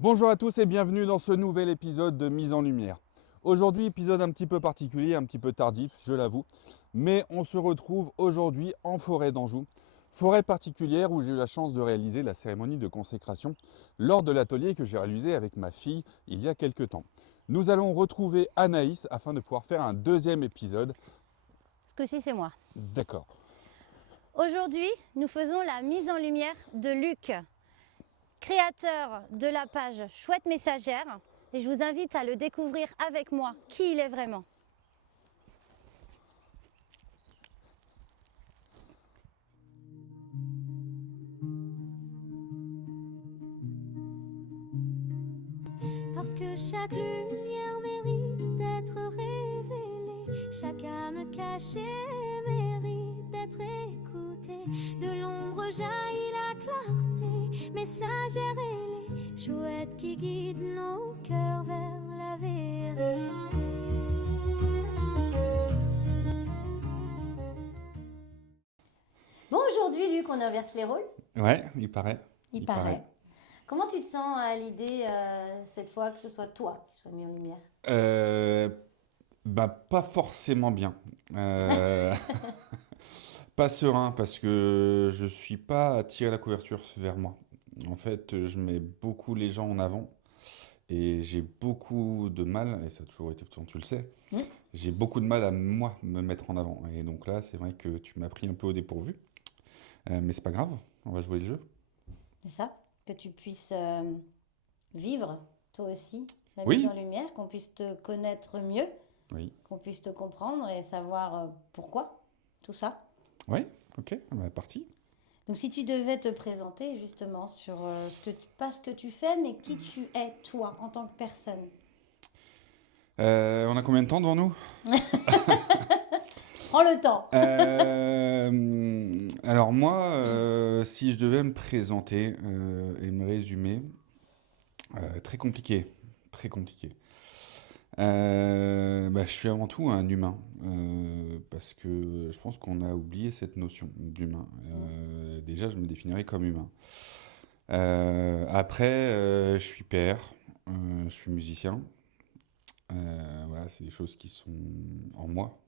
Bonjour à tous et bienvenue dans ce nouvel épisode de Mise en Lumière. Aujourd'hui, épisode un petit peu particulier, un petit peu tardif, je l'avoue, mais on se retrouve aujourd'hui en forêt d'Anjou. Forêt particulière où j'ai eu la chance de réaliser la cérémonie de consécration lors de l'atelier que j'ai réalisé avec ma fille il y a quelques temps. Nous allons retrouver Anaïs afin de pouvoir faire un deuxième épisode. Ce coup-ci, c'est moi. D'accord. Aujourd'hui, nous faisons la mise en lumière de Luc, créateur de la page Chouette Messagère. Et je vous invite à le découvrir avec moi, qui il est vraiment. Parce que chaque lumière mérite d'être révélée, chaque âme cachée mérite d'être écoutée. De l'ombre jaillit la clarté, messagère ailée, chouette qui guide nos cœurs vers la vérité. Bon, aujourd'hui, Luc, on inverse les rôles. Ouais, il paraît. Il paraît. Comment tu te sens à l'idée, cette fois, que ce soit toi qui sois mis en lumière? Pas forcément bien. Pas serein parce que je suis pas attiré la couverture vers moi. En fait, je mets beaucoup les gens en avant et j'ai beaucoup de mal, et ça a toujours été, tu le sais, Mm. j'ai beaucoup de mal à moi me mettre en avant. Et donc là, c'est vrai que tu m'as pris un peu au dépourvu. Mais c'est pas grave, on va jouer le jeu. C'est ça? Que tu puisses vivre, toi aussi, la mise Oui, en lumière, qu'on puisse te connaître mieux, oui, qu'on puisse te comprendre et savoir pourquoi, tout ça. oui, ok, parti. Donc si tu devais te présenter justement sur pas ce que tu fais, mais qui tu es toi en tant que personne. On a combien de temps devant nous? Prends le temps. Alors moi, si je devais me présenter et me résumer, très compliqué, très compliqué. Je suis avant tout un humain, parce que je pense qu'on a oublié cette notion d'humain. Déjà, je me définirais comme humain. Après, je suis père, je suis musicien. Voilà, c'est des choses qui sont en moi.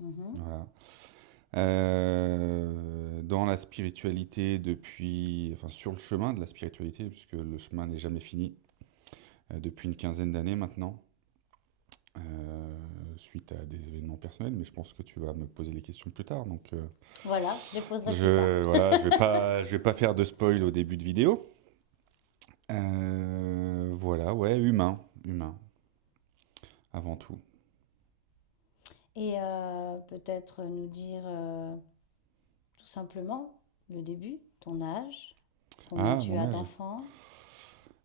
Mhm. Voilà. Dans la spiritualité enfin sur le chemin de la spiritualité, puisque le chemin n'est jamais fini, depuis une quinzaine d'années maintenant, suite à des événements personnels, mais je pense que tu vas me poser les questions plus tard, donc Voilà, je les poserai plus tard. voilà, je vais pas faire de spoil au début de vidéo. Voilà, ouais, humain, avant tout. Et peut-être nous dire tout simplement le début, ton âge, combien Ah, tu mon as âge. d'enfants.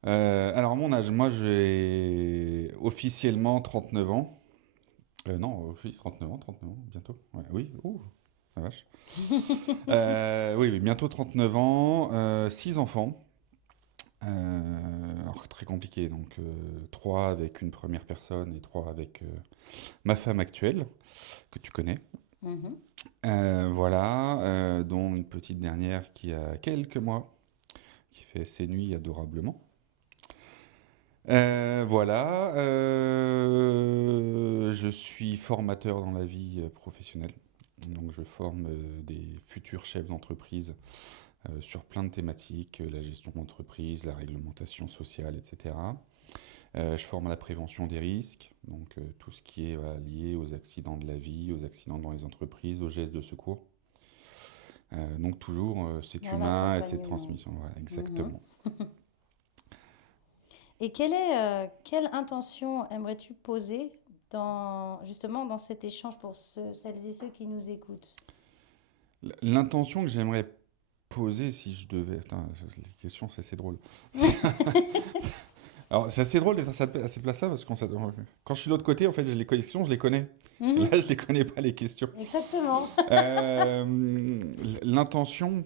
Alors mon âge, moi j'ai officiellement 39 ans. Non, oui, 39 ans, bientôt. Ouais, oui, ouh, la vache. Oui, oui, bientôt 39 ans, 6 enfants. Alors très compliqué, donc 3 avec une première personne et 3 avec ma femme actuelle, que tu connais. Mhm. Voilà, dont une petite dernière qui a quelques mois, qui fait ses nuits adorablement. Voilà, je suis formateur dans la vie professionnelle. Donc je forme des futurs chefs d'entreprise sur plein de thématiques, la gestion d'entreprise, la réglementation sociale, etc. Je forme à la prévention des risques, donc tout ce qui est voilà, lié aux accidents de la vie, aux accidents dans les entreprises, aux gestes de secours. Donc toujours cet Dans humain et cette l'accompagnement. transmission, voilà, Mhm. exactement. Et quelle intention aimerais-tu poser justement dans cet échange pour celles et ceux qui nous écoutent? L'intention que j'aimerais poser si je devais... Putain, les questions, c'est assez drôle. Alors, c'est assez drôle d'être à cette place-là parce que quand je suis de l'autre côté, en fait, j'ai les questions, je les connais. Mhm. Là, je les connais pas, les questions. Exactement. L'intention...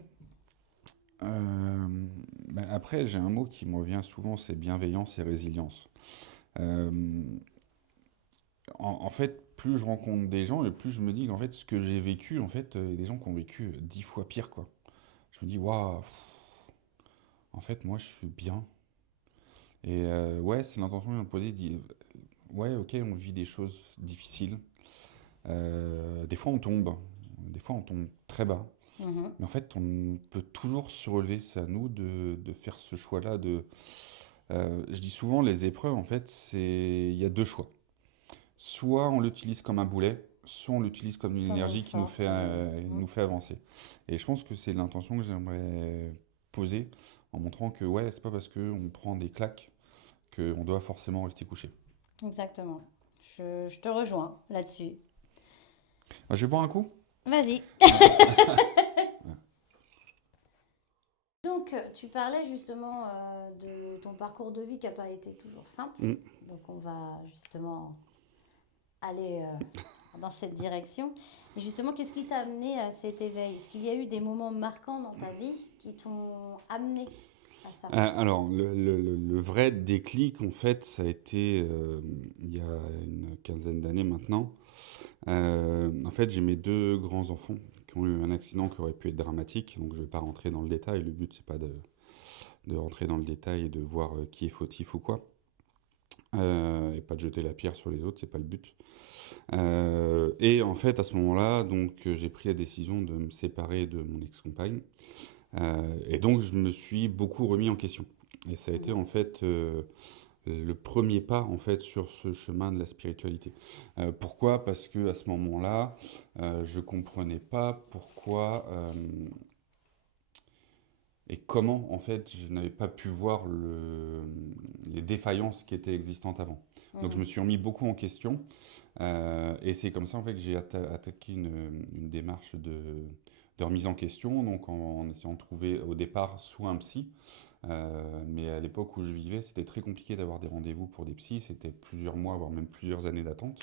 après, j'ai un mot qui me revient souvent, c'est bienveillance et résilience. Euh, en fait, plus je rencontre des gens et plus je me dis qu'en fait, ce que j'ai vécu, en fait, il y a des gens qui ont vécu 10 fois pire, quoi. Je me dis, waouh, en fait, moi, je suis bien. Et ouais, c'est l'intention que j'ai posée, ouais, ok, on vit des choses difficiles. Des fois, des fois, on tombe très bas. Mhm. Mais en fait, on peut toujours se relever. C'est à nous de faire ce choix-là. Je dis souvent, les épreuves, en fait, il y a deux choix. Soit on l'utilise comme un boulet, soit on l'utilise comme une Comme une énergie qui force. nous fait avancer. Et je pense que c'est l'intention que j'aimerais poser en montrant que ouais, c'est pas parce qu'on prend des claques qu'on doit forcément rester couché. Exactement. Je te rejoins là-dessus. Je vais boire un coup? Vas-y. Donc, tu parlais justement de ton parcours de vie qui n'a pas été toujours simple. Mm. Donc, on va justement aller dans cette direction. Et justement, qu'est-ce qui t'a amené à cet éveil? Est-ce qu'il y a eu des moments marquants dans ta vie qui t'ont amené à ça? Alors, le vrai déclic, en fait, ça a été il y a une quinzaine d'années maintenant. En fait, j'ai mes deux grands-enfants qui ont eu un accident qui aurait pu être dramatique, donc je ne vais pas rentrer dans le détail. Le but, c'est pas de rentrer dans le détail et de voir qui est fautif ou quoi, et pas de jeter la pierre sur les autres, c'est pas le but. Et en fait, à ce moment-là, donc j'ai pris la décision de me séparer de mon ex-compagne. Et donc, je me suis beaucoup remis en question. Et ça a été en fait le premier pas en fait sur ce chemin de la spiritualité. Pourquoi? Parce que à ce moment-là, je comprenais pas pourquoi et comment en fait je n'avais pas pu voir les défaillances qui étaient existantes avant. Donc je me suis remis beaucoup en question et c'est comme ça en fait que j'ai attaqué une démarche de remise en question, donc en essayant de trouver au départ soit un psy, mais à l'époque où je vivais, c'était très compliqué d'avoir des rendez-vous pour des psys, c'était plusieurs mois, voire même plusieurs années d'attente.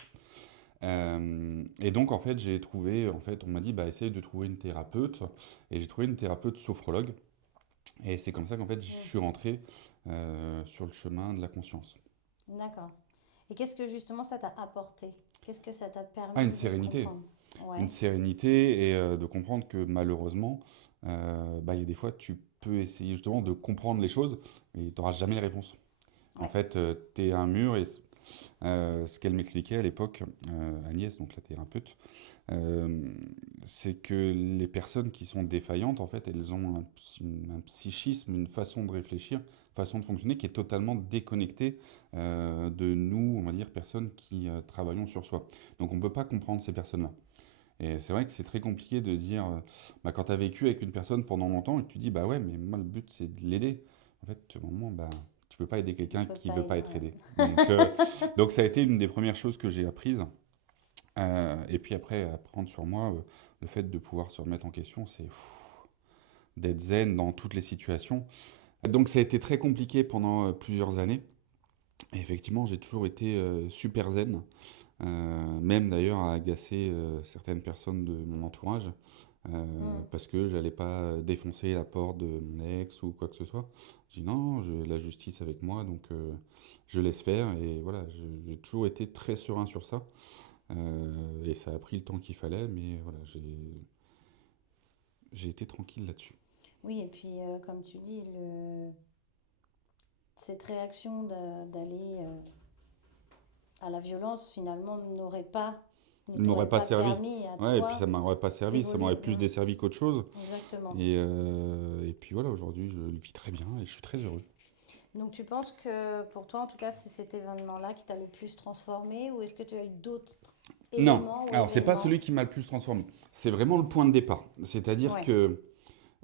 Et donc en fait, j'ai trouvé, en fait, on m'a dit, bah essaye de trouver une thérapeute, et j'ai trouvé une thérapeute sophrologue, et c'est comme ça qu'en fait, je suis rentré sur le chemin de la conscience. D'accord. Et qu'est-ce que justement ça t'a apporté? Qu'est-ce que ça t'a Ah, permis une de sérénité. comprendre? Une Ouais. sérénité et de comprendre que malheureusement, bah, il y a des fois, tu peux essayer justement de comprendre les choses, mais tu n'auras jamais les réponses. En Ouais. fait, tu es un mur et ce qu'elle m'expliquait à l'époque, Agnès, donc la thérapeute, euh, c'est que les personnes qui sont défaillantes, en fait, elles ont un psychisme, une façon de réfléchir, façon de fonctionner qui est totalement déconnectée de nous, on va dire, personnes qui travaillons sur soi. Donc on ne peut pas comprendre ces personnes-là. Et c'est vrai que c'est très compliqué de se dire, bah, quand tu as vécu avec une personne pendant longtemps et que tu dis, bah ouais, mais moi le but c'est de l'aider. En fait, au moment, bah, tu peux pas aider On quelqu'un peut qui pas veut pas aider. être aidé. Donc ça a été une des premières choses que j'ai apprises. Et puis après, apprendre sur moi, le fait de pouvoir se remettre en question, c'est d'être zen dans toutes les situations. Donc ça a été très compliqué pendant plusieurs années. Et effectivement, j'ai toujours été super zen. Même d'ailleurs à agacer certaines personnes de mon entourage Mm. parce que j'allais pas défoncer la porte de mon ex ou quoi que ce soit. J'ai dit non, j'ai la justice avec moi, donc je laisse faire et voilà, j'ai toujours été très serein sur ça. Et ça a pris le temps qu'il fallait, mais voilà, j'ai été tranquille là-dessus. Oui, et puis comme tu dis, cette réaction d'aller à la violence finalement ne Il m'aurait t'aurait pas pas servi. permis à Ouais, et puis toi ça m'aurait pas servi, ça m'aurait d'évoluer. plus desservi qu'autre chose. Exactement. Et puis voilà, aujourd'hui, je le vis très bien et je suis très heureux. Donc tu penses que pour toi, en tout cas, c'est cet événement-là qui t'a le plus transformé ou est-ce que tu as eu d'autres Non, éléments ou alors c'est pas événements? celui qui m'a le plus transformé. C'est vraiment le point de départ. C'est-à-dire Ouais. que,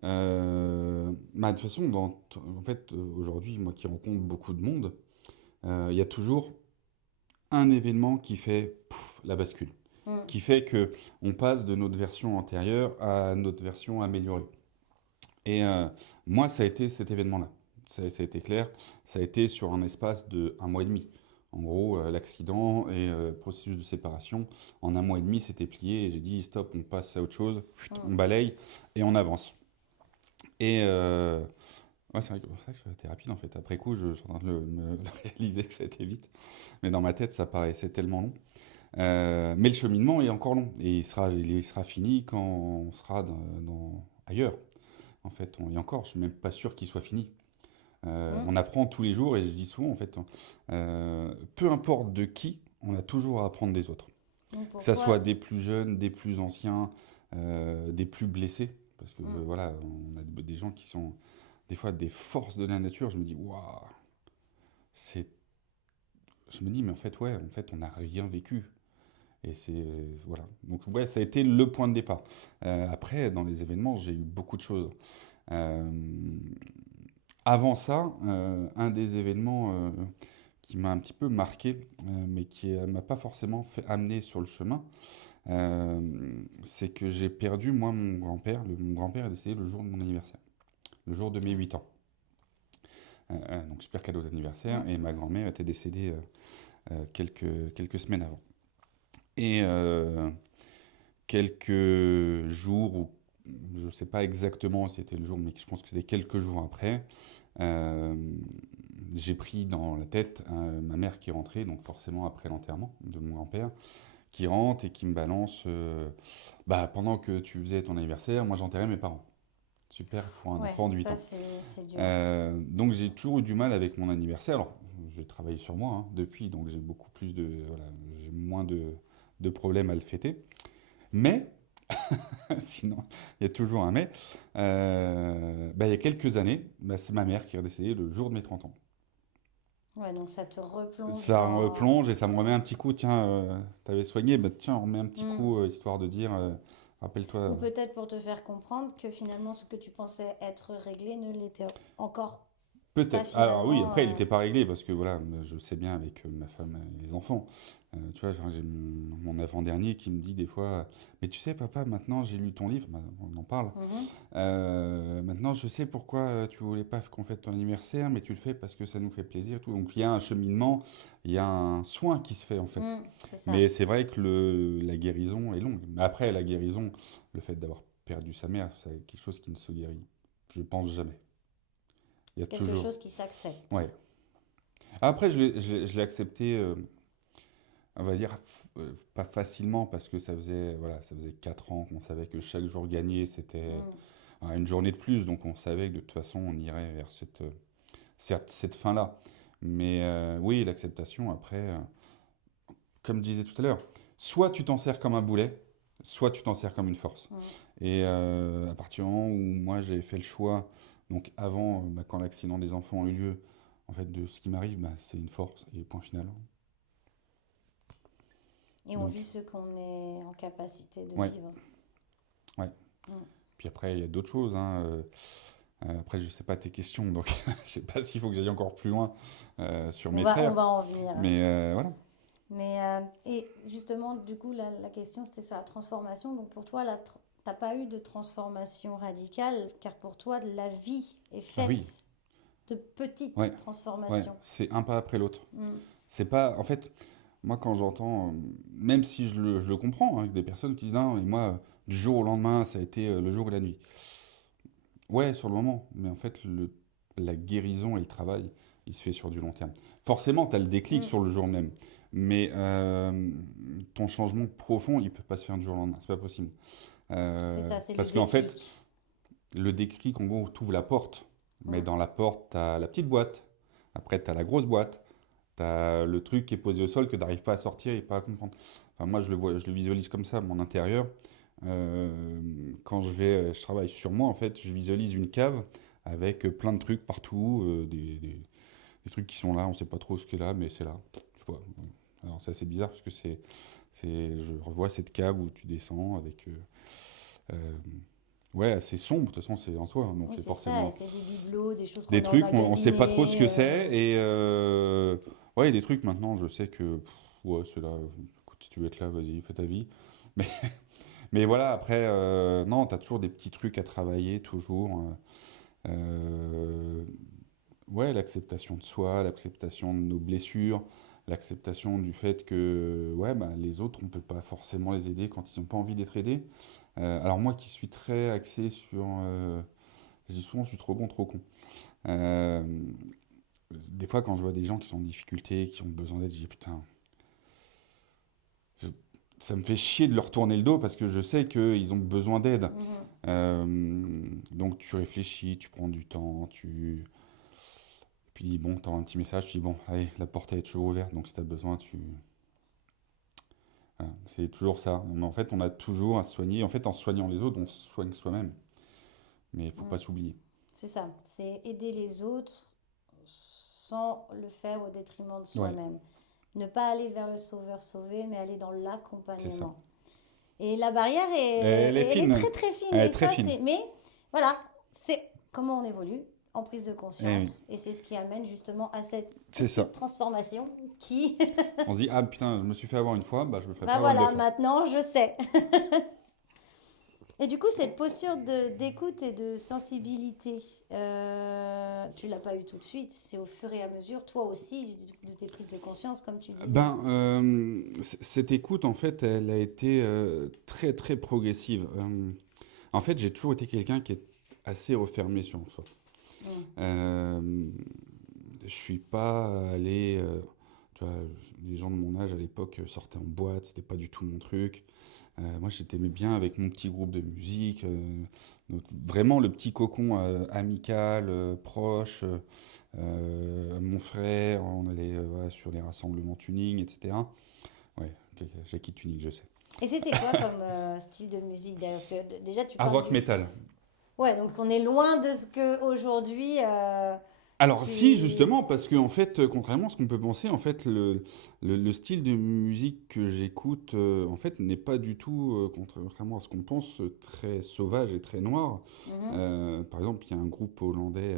bah, de toute façon, en fait, aujourd'hui, moi qui rencontre beaucoup de monde, il y a toujours un événement qui fait pouf, la bascule, Mm. qui fait que on passe de notre version antérieure à notre version améliorée. Et moi, ça a été cet événement-là. Ça a été clair. Ça a été sur un espace de un mois et demi. En gros, l'accident et processus de séparation, en un mois et demi, c'était plié. Et j'ai dit, stop, on passe à autre chose, on Mm. balaye et on avance. Et ouais, c'est vrai que c'est pour ça que ça a été rapide en fait. Après coup, je suis en train de le réaliser que ça a été vite. Mais dans ma tête, ça paraissait tellement long. Mais le cheminement est encore long. Et il sera fini quand on sera ailleurs. En fait, et encore, je suis même pas sûr qu'il soit fini. On apprend tous les jours et je dis souvent, en fait, peu importe de qui, on a toujours à apprendre des autres. Donc Que pour ça toi, soit des plus jeunes, des plus anciens, des plus blessés. Parce que voilà, on a des gens qui sont des fois des forces de la nature. Je me dis, waouh, c'est. Je me dis, mais en fait, ouais, en fait, on n'a rien vécu. Et c'est. Voilà. Donc, ouais, ça a été le point de départ. Après, dans les événements, j'ai eu beaucoup de choses. Euh, Avant ça, un des événements qui m'a un petit peu marqué, mais qui ne m'a pas forcément fait amener sur le chemin, euh, c'est que j'ai perdu, moi, mon grand-père. Mon grand-père est décédé le jour de mon anniversaire, le jour de mes 8 ans. Donc, super cadeau d'anniversaire. Et ma grand-mère était décédée quelques semaines avant. Et quelques jours, ou je ne sais pas exactement si c'était le jour, mais je pense que c'était quelques jours après, euh, j'ai pris dans la tête ma mère qui est rentrée, donc forcément après l'enterrement de mon grand-père, qui rentre et qui me balance bah, pendant que tu faisais ton anniversaire, moi j'enterrais mes parents. Super pour un ouais, enfant de 8 ça ans. c'est dur. Donc j'ai toujours eu du mal avec mon anniversaire. Alors, j'ai travaillé sur moi depuis, donc j'ai beaucoup plus de. Voilà, j'ai moins de problèmes à le fêter. Mais, sinon, il y a toujours un mais, bah, il y a quelques années, bah, c'est ma mère qui est décédée le jour de mes 30 ans. Ouais, donc ça te replonge Ça me dans... replonge et ça me remet un petit coup, tiens, t'avais soigné, bah, tiens, on remet un petit Mm. coup, histoire de dire, rappelle-toi. Ou peut-être pour te faire comprendre que finalement ce que tu pensais être réglé ne l'était encore pas Peut-être. Alors oui, finalement. après, il n'était pas réglé parce que voilà, je sais bien avec ma femme et les enfants. Tu vois, genre, j'ai mon avant-dernier qui me dit des fois, mais tu sais, papa, maintenant j'ai lu ton livre, bah, on en parle. Mhm. Maintenant, je sais pourquoi tu voulais pas qu'on fête ton anniversaire, mais tu le fais parce que ça nous fait plaisir, et tout. Donc il y a un cheminement, il y a un soin qui se fait en fait. C'est ça. Mais c'est vrai que la guérison est longue. Mais après, la guérison, le fait d'avoir perdu sa mère, c'est quelque chose qui ne se guérit, je pense jamais. Il y a C'est quelque toujours. chose qui s'accepte. Ouais. Après, je l'ai accepté, on va dire, pas facilement, parce que ça faisait 4 ans qu'on savait que chaque jour gagné, c'était Mm. une journée de plus, donc on savait que de toute façon, on irait vers cette fin-là. Mais oui, l'acceptation, après, comme je disais tout à l'heure, soit tu t'en sers comme un boulet, soit tu t'en sers comme une force. Mm. Et à partir du moment où moi, j'ai fait le choix, donc avant, bah, quand l'accident des enfants a eu lieu, en fait, de ce qui m'arrive, bah, c'est une force, et point final. Et on Donc, vit ce qu'on est en capacité de ouais, vivre. ouais. Mm. Puis après, il y a d'autres choses, hein. Après, je sais pas tes questions, donc je sais pas s'il faut que j'aille encore plus loin sur mes On frères. va en venir. Mais voilà. Mais, et justement, du coup, la question c'était sur la transformation. Donc pour toi, t'as pas eu de transformation radicale, car pour toi, la vie est Ah oui, faite de petites ouais, ouais. transformations. C'est un pas après l'autre. Mm. C'est pas. En fait, moi, quand j'entends, même si je le comprends, hein, avec des personnes qui disent non, mais moi, du jour au lendemain, ça a été le jour et la nuit. Ouais, sur le moment, mais en fait, la guérison et le travail, il se fait sur du long terme. Forcément, tu as le déclic Mm. sur le jour même, mais ton changement profond, il peut pas se faire du jour au lendemain, c'est pas possible. C'est ça, c'est le Parce qu'en fait, déclic. le déclic, en gros, tu ouvres la porte, mais Mm. dans la porte, tu as la petite boîte, après, tu as la grosse boîte, tu as le truc qui est posé au sol que tu n'arrives pas à sortir et pas à comprendre. Enfin, moi, je le vois, je le visualise comme ça, mon intérieur. Quand je travaille sur moi, en fait, je visualise une cave avec plein de trucs partout, des trucs qui sont là, on sait pas trop ce qu'il y a là, mais c'est là. Je sais pas. Alors c'est assez bizarre parce que je revois cette cave où tu descends avec, euh, ouais, assez sombre. De toute façon, c'est en soi, hein, donc Oui, c'est c'est ça, et forcément c'est des bibelots, des choses des qu'on a trucs, on sait pas trop ce que emmagasinées. c'est, et ouais, des trucs maintenant, je sais que, ouais, c'est là. Écoute, si tu veux être là, vas-y, fais ta vie. Mais Mais voilà, après, non, tu as toujours des petits trucs à travailler, toujours. Euh, ouais, l'acceptation de soi, l'acceptation de nos blessures, l'acceptation du fait que ouais, bah, les autres, on peut pas forcément les aider quand ils n'ont pas envie d'être aidés. Alors moi qui suis très axé sur... je dis souvent, je suis trop bon, trop con. Euh, des fois, quand je vois des gens qui sont en difficulté, qui ont besoin d'aide, je dis putain, je- ça me fait chier de leur tourner le dos parce que je sais qu'ils ont besoin d'aide. Mhm. Donc tu réfléchis, tu prends du temps, Puis bon, tu as un petit message, tu dis bon, allez, la porte elle est toujours ouverte, donc si tu as besoin, tu. Voilà, c'est toujours ça. En fait, on a toujours à se soigner. En fait, en soignant les autres, on se soigne soi-même. Mais il faut Mm. pas s'oublier. C'est ça, c'est aider les autres sans le faire au détriment de Ouais, soi-même. Ne pas aller vers le sauveur sauvé, mais aller dans c'est ça. l'accompagnement. Et la barrière Elle est elle est fine. très très fine. Elle est Et très ça, fine. c'est. Mais voilà, c'est comment on évolue en prise de Eh oui, conscience. Et c'est ce qui amène justement à cette c'est ça. petite transformation qui. On se dit, ah putain, je me suis fait avoir une fois, bah je me ferai pas Bah avoir une voilà, deuxième fois. maintenant je sais. Et du coup, cette posture d'écoute et de sensibilité, tu l'as pas eu tout de suite. C'est au fur et à mesure, toi aussi, de tes prises de conscience, comme tu disais. Ben, cette écoute, en fait, elle a été très très progressive. En fait, j'ai toujours été quelqu'un qui est assez refermé sur soi. Mm. Je suis pas allé, tu vois, les gens de mon âge à l'époque sortaient en boîte, c'était pas du tout mon truc. Moi, j'étais bien avec mon petit groupe de musique, vraiment le petit cocon amical, proche. Mon frère, on allait voilà, sur les rassemblements tuning, etc. Ouais, Jackie Tuning, je sais. Et c'était quoi comme style de musique derrière? Parce que déjà, tu Hard parles rock du. metal. Ouais, donc on est loin de ce que aujourd'hui Alors si, tu. justement, parce que en fait, contrairement à ce qu'on peut penser, en fait, le style de musique que j'écoute, en fait, n'est pas du tout, contrairement à ce qu'on pense, très sauvage et très noir. Mhm, Par exemple, il y a un groupe hollandais,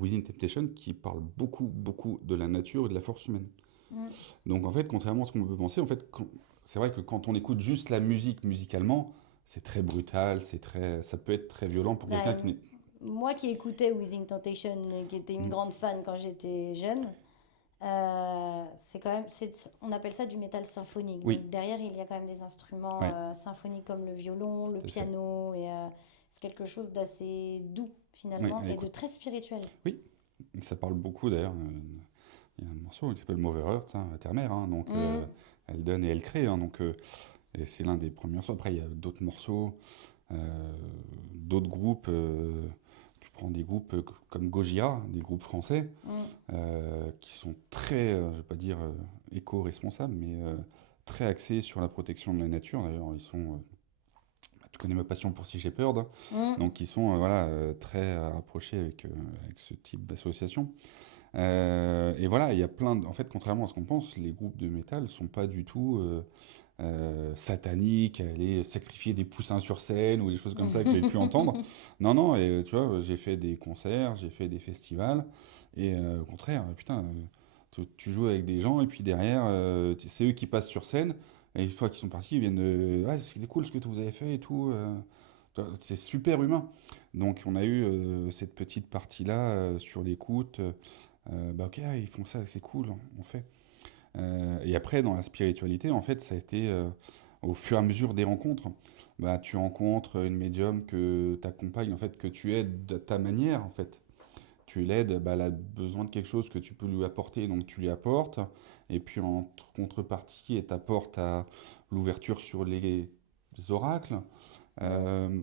Within Temptation, qui parle beaucoup, beaucoup de la nature et de la force humaine. mhm. Donc en fait, contrairement à ce qu'on peut penser, en fait, c'est vrai que quand on écoute juste la musique musicalement, c'est très brutal, ça peut être très violent pour quelqu'un qui Ben, n'est. moi qui écoutais Within Temptation et qui étais une Mm. grande fan quand j'étais jeune, c'est quand même, on appelle ça du métal symphonique. Oui, Donc derrière, il y a quand même des instruments ouais, symphoniques comme le violon, le tout à fait. piano, et c'est quelque chose d'assez doux Oui, finalement et de écoute, très spirituel. oui, ça parle beaucoup d'ailleurs. Il y a un morceau qui s'appelle Mother Earth, hein, Terre-Mère, hein, donc Mm, elle donne et elle crée, hein, donc et c'est l'un des premiers morceaux. Après, il y a d'autres morceaux, euh, d'autres groupes. Tu prends des groupes comme Gojira, des groupes français, mm. qui sont très, je vais pas dire éco-responsables, mais très axés sur la protection de la nature. D'ailleurs, ils sont, tu connais ma passion pour Sea Shepherd, hein, Mm. donc ils sont voilà, très rapprochés avec ce type d'association. Et voilà, il y a en fait, contrairement à ce qu'on pense, les groupes de métal sont pas du tout sataniques, à aller sacrifier des poussins sur scène ou des choses comme ça que j'ai pu entendre. Non, non, et tu vois, j'ai fait des concerts, j'ai fait des festivals, et au contraire, putain, tu joues avec des gens, et puis derrière, c'est eux qui passent sur scène, et une fois qu'ils sont partis, ils viennent, ouais, c'était cool ce que vous avez fait et tout. Tu vois, c'est super humain. Donc on a eu cette petite partie-là sur l'écoute. Bah ok, ils font ça, c'est cool, on fait. Et après, dans la spiritualité, en fait, ça a été au fur et à mesure des rencontres. Bah, tu rencontres une médium que tu accompagnes, en fait, que tu aides de ta manière, en fait. Tu l'aides, bah, elle a besoin de quelque chose que tu peux lui apporter, donc tu lui apportes. Et puis en contrepartie, elle t'apporte à l'ouverture sur les oracles. Mm. Euh,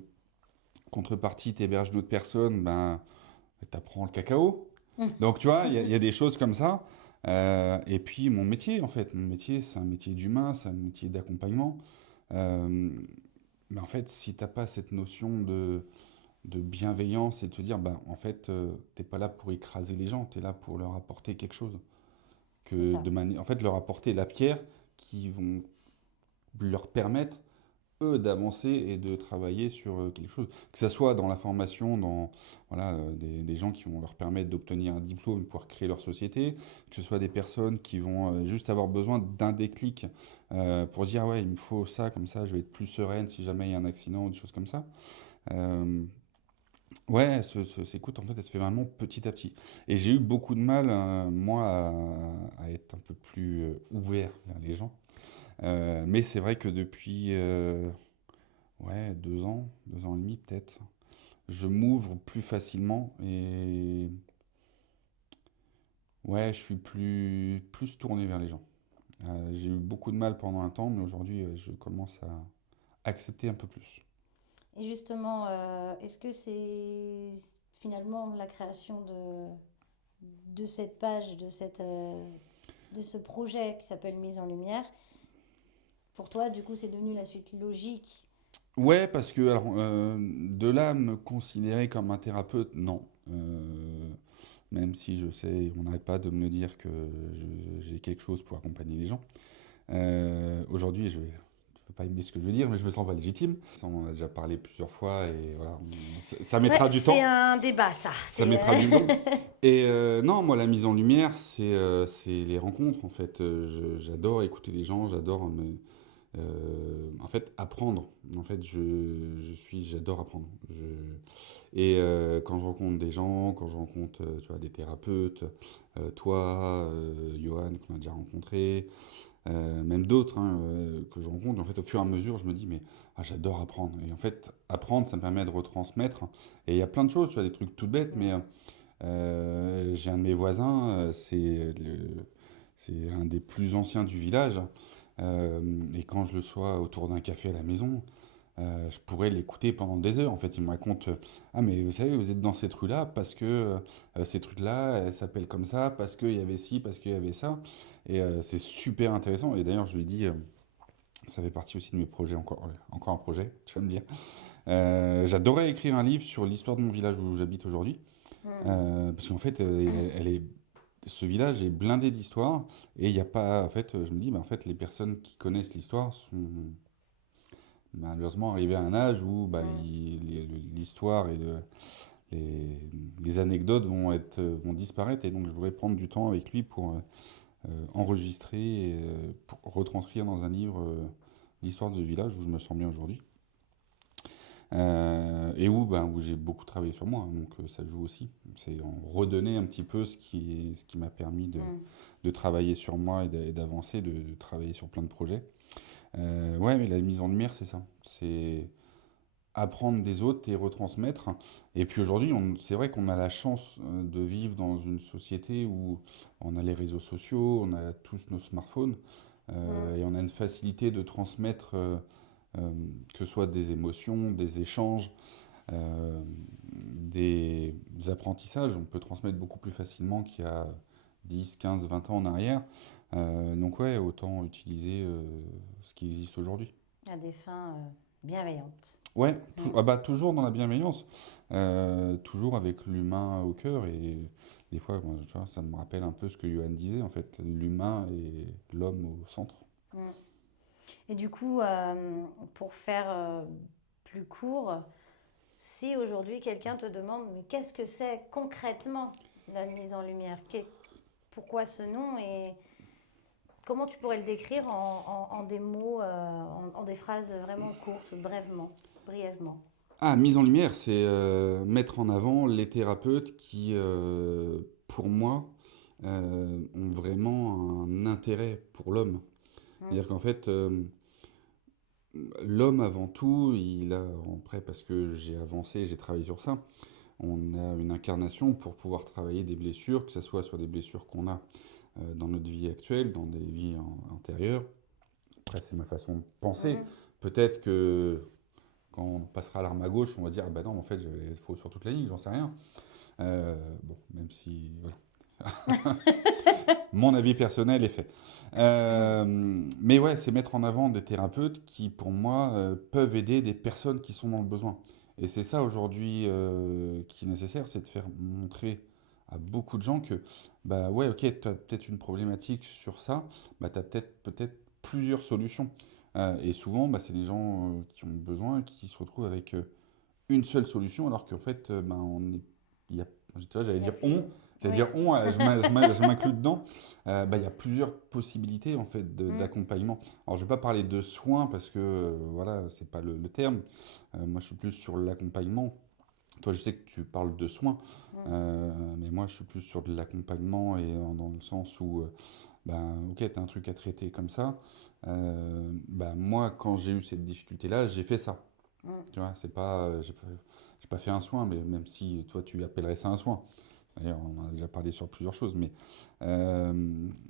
Contrepartie, tu héberges d'autres personnes, ben, tu apprends le cacao. Donc, tu vois, il y a des choses comme ça. Et puis, mon métier, en fait, mon métier, c'est un métier d'humain, c'est un métier d'accompagnement. Euh, mais en fait, si t'as pas cette notion de bienveillance et de te dire, bah, en fait, t'es pas là pour écraser les gens, tu es là pour leur apporter quelque chose. C'est Que ça. de en fait, leur apporter la pierre qui vont leur permettre eux d'avancer et de travailler sur quelque chose. Que ce soit dans la formation, dans voilà, des gens qui vont leur permettre d'obtenir un diplôme, pouvoir créer leur société, que ce soit des personnes qui vont juste avoir besoin d'un déclic pour dire ouais, il me faut ça, comme ça je vais être plus sereine si jamais il y a un accident ou des choses comme ça. Euh, ouais, écoute, en fait, elle se fait vraiment petit à petit. Et j'ai eu beaucoup de mal, moi, à être un peu plus ouvert vers les gens. Mais c'est vrai que depuis ouais, 2 ans, 2 ans et demi peut-être. Je m'ouvre plus facilement et ouais, je suis plus tourné vers les gens. J'ai eu beaucoup de mal pendant un temps, mais aujourd'hui, je commence à accepter un peu plus. Et justement, est-ce que c'est finalement la création de cette page, de ce projet qui s'appelle Mise en Lumière, pour toi, du coup, c'est devenu la suite logique. Ouais, parce que alors, de là à me considérer comme un thérapeute, non. Même si je sais, on n'arrête pas de me le dire que j'ai quelque chose pour accompagner les gens. Aujourd'hui, je vais pas aimer ce que je veux dire, mais je me sens pas légitime. Ça, on en a déjà parlé plusieurs fois et voilà, ça mettra du temps. C'est un débat, ça. Ça mettra du temps. Et non, moi, la mise en lumière, c'est les rencontres, en fait. J'adore écouter les gens, j'adore en fait, apprendre. En fait, j'adore apprendre. Et quand je rencontre des gens, quand je rencontre tu vois, des thérapeutes, toi, Johan, qu'on a déjà rencontré, même d'autres hein, que je rencontre, en fait, au fur et à mesure, je me dis, mais j'adore apprendre. Et en fait, apprendre, ça me permet de retransmettre. Et il y a plein de choses, tu vois, des trucs tout bêtes, mais j'ai un de mes voisins, c'est un des plus anciens du village. Et quand je le sois autour d'un café à la maison, je pourrais l'écouter pendant des heures. En fait, il me raconte, ah mais vous savez, vous êtes dans cette rue-là parce que cette rue-là, elle s'appelle comme ça, parce qu'il y avait ci, parce qu'il y avait ça. Et c'est super intéressant. Et d'ailleurs, je lui ai dit, ça fait partie aussi de mes projets, encore un projet, tu vas me dire. J'adorais écrire un livre sur l'histoire de mon village où j'habite aujourd'hui. Parce qu'en fait, ce village est blindé d'histoire et il n'y a pas. En fait, je me dis, en fait, les personnes qui connaissent l'histoire sont malheureusement arrivées à un âge où l'histoire et les anecdotes vont disparaître. Et donc, je voudrais prendre du temps avec lui pour enregistrer et pour retranscrire dans un livre l'histoire du village où je me sens bien aujourd'hui. Et où j'ai beaucoup travaillé sur moi, donc ça joue aussi. C'est en redonner un petit peu ce qui m'a permis de travailler sur moi et d'avancer, de travailler sur plein de projets. Ouais, mais la mise en lumière, c'est ça. C'est apprendre des autres et retransmettre. Et puis aujourd'hui, c'est vrai qu'on a la chance de vivre dans une société où on a les réseaux sociaux, on a tous nos smartphones, et on a une facilité de transmettre. Que ce soit des émotions, des échanges, des apprentissages, on peut transmettre beaucoup plus facilement qu'il y a 10, 15, 20 ans en arrière. Donc ouais, autant utiliser ce qui existe aujourd'hui. À des fins bienveillantes. Ouais, toujours dans la bienveillance, toujours avec l'humain au cœur et des fois, moi, tu vois, ça me rappelle un peu ce que Johan disait, en fait, l'humain et l'homme au centre. Et du coup, pour faire plus court, si aujourd'hui quelqu'un te demande mais qu'est-ce que c'est concrètement la mise en lumière, pourquoi ce nom et comment tu pourrais le décrire en des mots, en des phrases vraiment courtes, brièvement. Mise en lumière, c'est mettre en avant les thérapeutes qui, pour moi, ont vraiment un intérêt pour l'homme. C'est-à-dire qu'en fait, l'homme avant tout, après parce que j'ai avancé, j'ai travaillé sur ça, on a une incarnation pour pouvoir travailler des blessures, que ce soit des blessures qu'on a dans notre vie actuelle, dans des vies antérieures. Après, c'est ma façon de penser. Peut-être que quand on passera l'arme à gauche, on va dire, ah ben non, en fait, il faut sur toute la ligne, j'en sais rien. Bon, même si... Voilà. Mon avis personnel est fait. Mais ouais, c'est mettre en avant des thérapeutes qui, pour moi, peuvent aider des personnes qui sont dans le besoin. Et c'est ça aujourd'hui qui est nécessaire, c'est de faire montrer à beaucoup de gens que, bah ouais, ok, tu as peut-être une problématique sur ça, bah tu as peut-être plusieurs solutions. Et souvent, bah, c'est des gens qui ont besoin, qui se retrouvent avec une seule solution, alors qu'en fait, tu vois, j'allais dire on. J'allais dire on, je m'inclus dedans. Il y a plusieurs possibilités en fait d'accompagnement. Alors je ne vais pas parler de soins parce que voilà, c'est pas le terme. Moi je suis plus sur l'accompagnement. Toi je sais que tu parles de soins, mais moi je suis plus sur de l'accompagnement et dans le sens où ok, tu as un truc à traiter comme ça. Moi quand j'ai eu cette difficulté-là, j'ai fait ça. Tu vois, c'est pas, j'ai pas fait un soin, mais même si toi tu appellerais ça un soin. D'ailleurs, on en a déjà parlé sur plusieurs choses, mais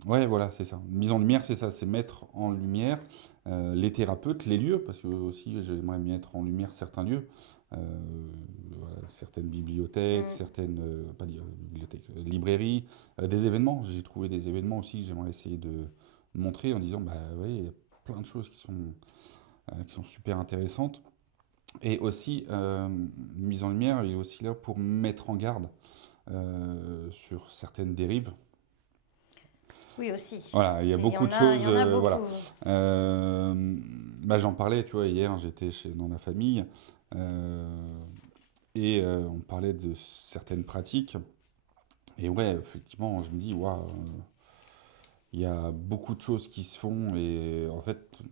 ouais, voilà, c'est ça. Mise en lumière, c'est ça, c'est mettre en lumière les thérapeutes, les lieux, parce que aussi j'aimerais mettre en lumière certains lieux, voilà, certaines bibliothèques, certaines, pas librairie, des événements. J'ai trouvé des événements aussi que j'aimerais essayer de montrer en disant, bah oui, il y a plein de choses qui sont super intéressantes. Et aussi, mise en lumière, il est aussi là pour mettre en garde sur certaines dérives. Oui, aussi. Voilà, il y a Il y beaucoup en de a, choses. il y en a Voilà. beaucoup. Bah, j'en parlais, tu vois, hier, j'étais dans la famille et on parlait de certaines pratiques. Et ouais, effectivement, je me dis, waouh, il y a beaucoup de choses qui se font et en fait, il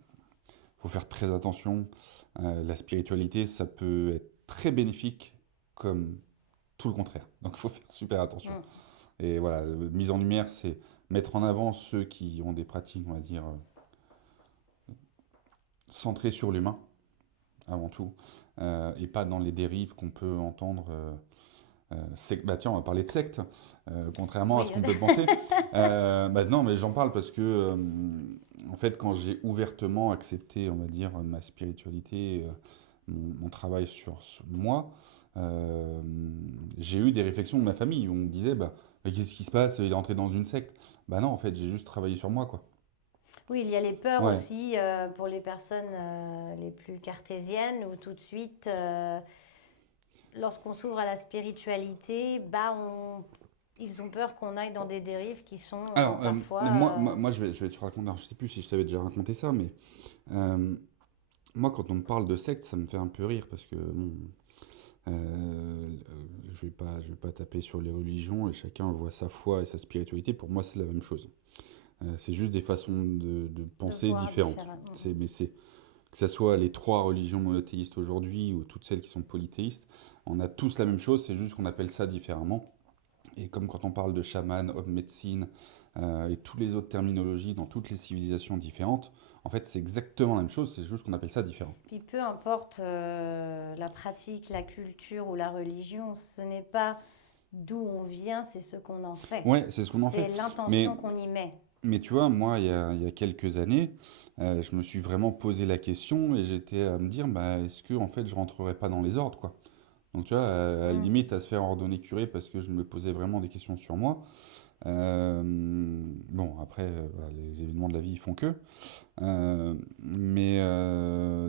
faut faire très attention. La spiritualité, ça peut être très bénéfique comme tout le contraire. Donc, il faut faire super attention. Mm. Et voilà, mise en lumière, c'est mettre en avant ceux qui ont des pratiques, on va dire, centrées sur l'humain, avant tout, et pas dans les dérives qu'on peut entendre. Bah tiens, on va parler de secte, contrairement à Oui. ce qu'on peut penser. Bah non, mais j'en parle parce que, en fait, quand j'ai ouvertement accepté, on va dire, ma spiritualité, mon travail sur moi, j'ai eu des réflexions de ma famille où on me disait, bah, mais qu'est-ce qui se passe? Il est entré dans une secte. Bah non, en fait, j'ai juste travaillé sur moi, quoi. Oui, il y a les peurs Ouais. aussi pour les personnes les plus cartésiennes où tout de suite, lorsqu'on s'ouvre à la spiritualité, bah ils ont peur qu'on aille dans des dérives qui sont Alors, parfois... moi je vais te raconter, alors, je sais plus si je t'avais déjà raconté ça, mais euh, moi, quand on me parle de secte, ça me fait un peu rire parce que, bon, je vais pas taper sur les religions et chacun voit sa foi et sa spiritualité. Pour moi, c'est la même chose. C'est juste des façons de penser voir différentes. différemment. Mais que ce soit les 3 religions monothéistes aujourd'hui ou toutes celles qui sont polythéistes, on a tous la même chose, c'est juste qu'on appelle ça différemment. Et comme quand on parle de chaman, homme médecine et toutes les autres terminologies dans toutes les civilisations différentes, en fait c'est exactement la même chose, c'est juste qu'on appelle ça différent. Puis peu importe la pratique, la culture ou la religion, ce n'est pas d'où on vient, c'est ce qu'on en fait. Ouais, c'est ce qu'on en fait. C'est l'intention Mais, qu'on y met. mais tu vois, moi, il y a quelques années, je me suis vraiment posé la question et j'étais à me dire, bah, est-ce que en fait je rentrerais pas dans les ordres, quoi. Donc tu vois, à la Mm. limite à se faire ordonner curé parce que je me posais vraiment des questions sur moi. Bon, après, voilà, les événements de la vie ils font que.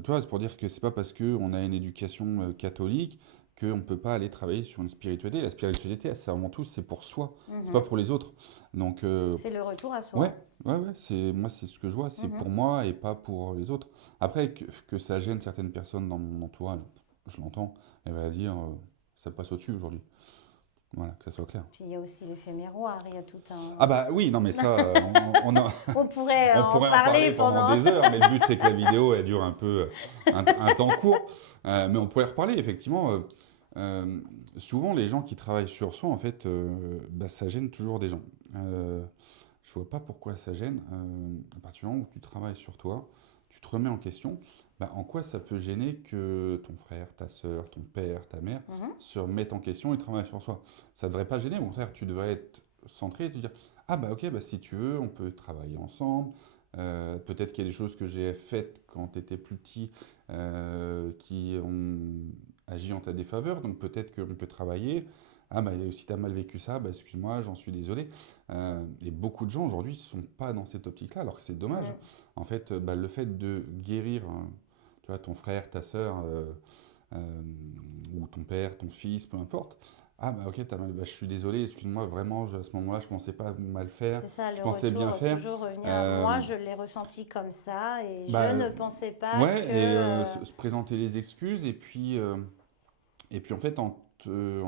Tu vois, c'est pour dire que c'est pas parce qu'on a une éducation catholique qu'on ne peut pas aller travailler sur une spiritualité. La spiritualité, c'est avant tout, c'est pour soi, c'est pas Mhm. pour les autres. Donc, C'est le retour à soi. ouais, ouais, moi, c'est ce que je vois, c'est Mhm. pour moi et pas pour les autres. Après, que ça gêne certaines personnes dans mon entourage, je l'entends, elle va dire, ça passe au-dessus aujourd'hui. Voilà, que ça soit clair. Puis il y a aussi l'effet miroir, il y a tout Ah un... bah oui, non mais ça, On pourrait on en pourrait en parler parler pendant des heures, mais le but c'est que la vidéo elle dure un peu un temps court. Mais on pourrait reparler effectivement. Souvent les gens qui travaillent sur soi, en fait, bah, ça gêne toujours des gens. Je vois pas pourquoi ça gêne. À partir du moment où tu travailles sur toi, tu te remets en question. Bah, en quoi ça peut gêner que ton frère, ta sœur, ton père, ta mère Mhm. se remettent en question et travaillent sur soi? Ça devrait pas gêner. Au contraire, tu devrais être centré et te dire ah bah ok, bah si tu veux, on peut travailler ensemble. Peut-être qu'il y a des choses que j'ai faites quand tu étais plus petit qui ont agi en ta défaveur, donc peut-être qu'on peut travailler. Ah bah si tu as mal vécu ça, bah excuse-moi, j'en suis désolé. Et beaucoup de gens aujourd'hui ne sont pas dans cette optique-là, alors que c'est dommage. Mhm. En fait, bah, le fait de guérir tu vois, ton frère, ta sœur, ou ton père, ton fils, peu importe. Ah bah ok, t'as mal, bah, je suis désolé, excuse-moi, vraiment, à ce moment-là, je pensais pas mal faire, C'est ça, je le pensais bien retour, faire. toujours revenir à Euh, moi, je l'ai ressenti comme ça et bah, je ne pensais pas ouais, que... et se présenter les excuses, et puis en fait, en te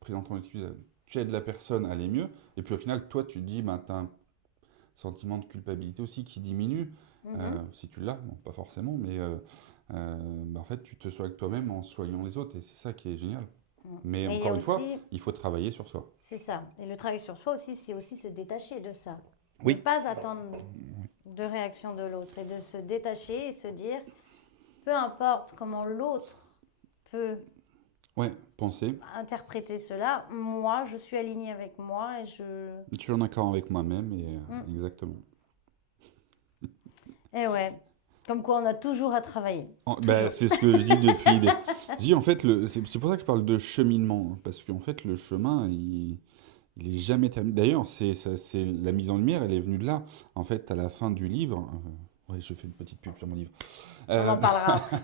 présentant l'excuse, tu aides la personne à aller mieux, et puis au final, toi, tu te dis, bah, t'as un sentiment de culpabilité aussi qui diminue, Mhm. si tu l'as, bon, pas forcément, mais bah, en fait, tu te soignes toi-même en soignant les autres, et c'est ça qui est génial. Mhm. Mais Et il y a encore une fois, aussi, il faut travailler sur soi. c'est ça, et le travail sur soi aussi, c'est aussi se détacher de ça. Ne Oui. pas attendre de réaction de l'autre et de se détacher et se dire, peu importe comment l'autre peut Ouais, penser. interpréter cela, moi, je suis alignée avec moi et je... Je suis en accord avec moi-même et exactement. Et ouais, comme quoi on a toujours à travailler. Bah, c'est ce que je dis depuis Je dis en fait, c'est pour ça que je parle de cheminement, parce qu'en fait, le chemin, il est jamais terminé. D'ailleurs, la mise en lumière, elle est venue de là. En fait, à la fin du livre, ouais, je fais une petite pub sur mon livre. On en parlera après.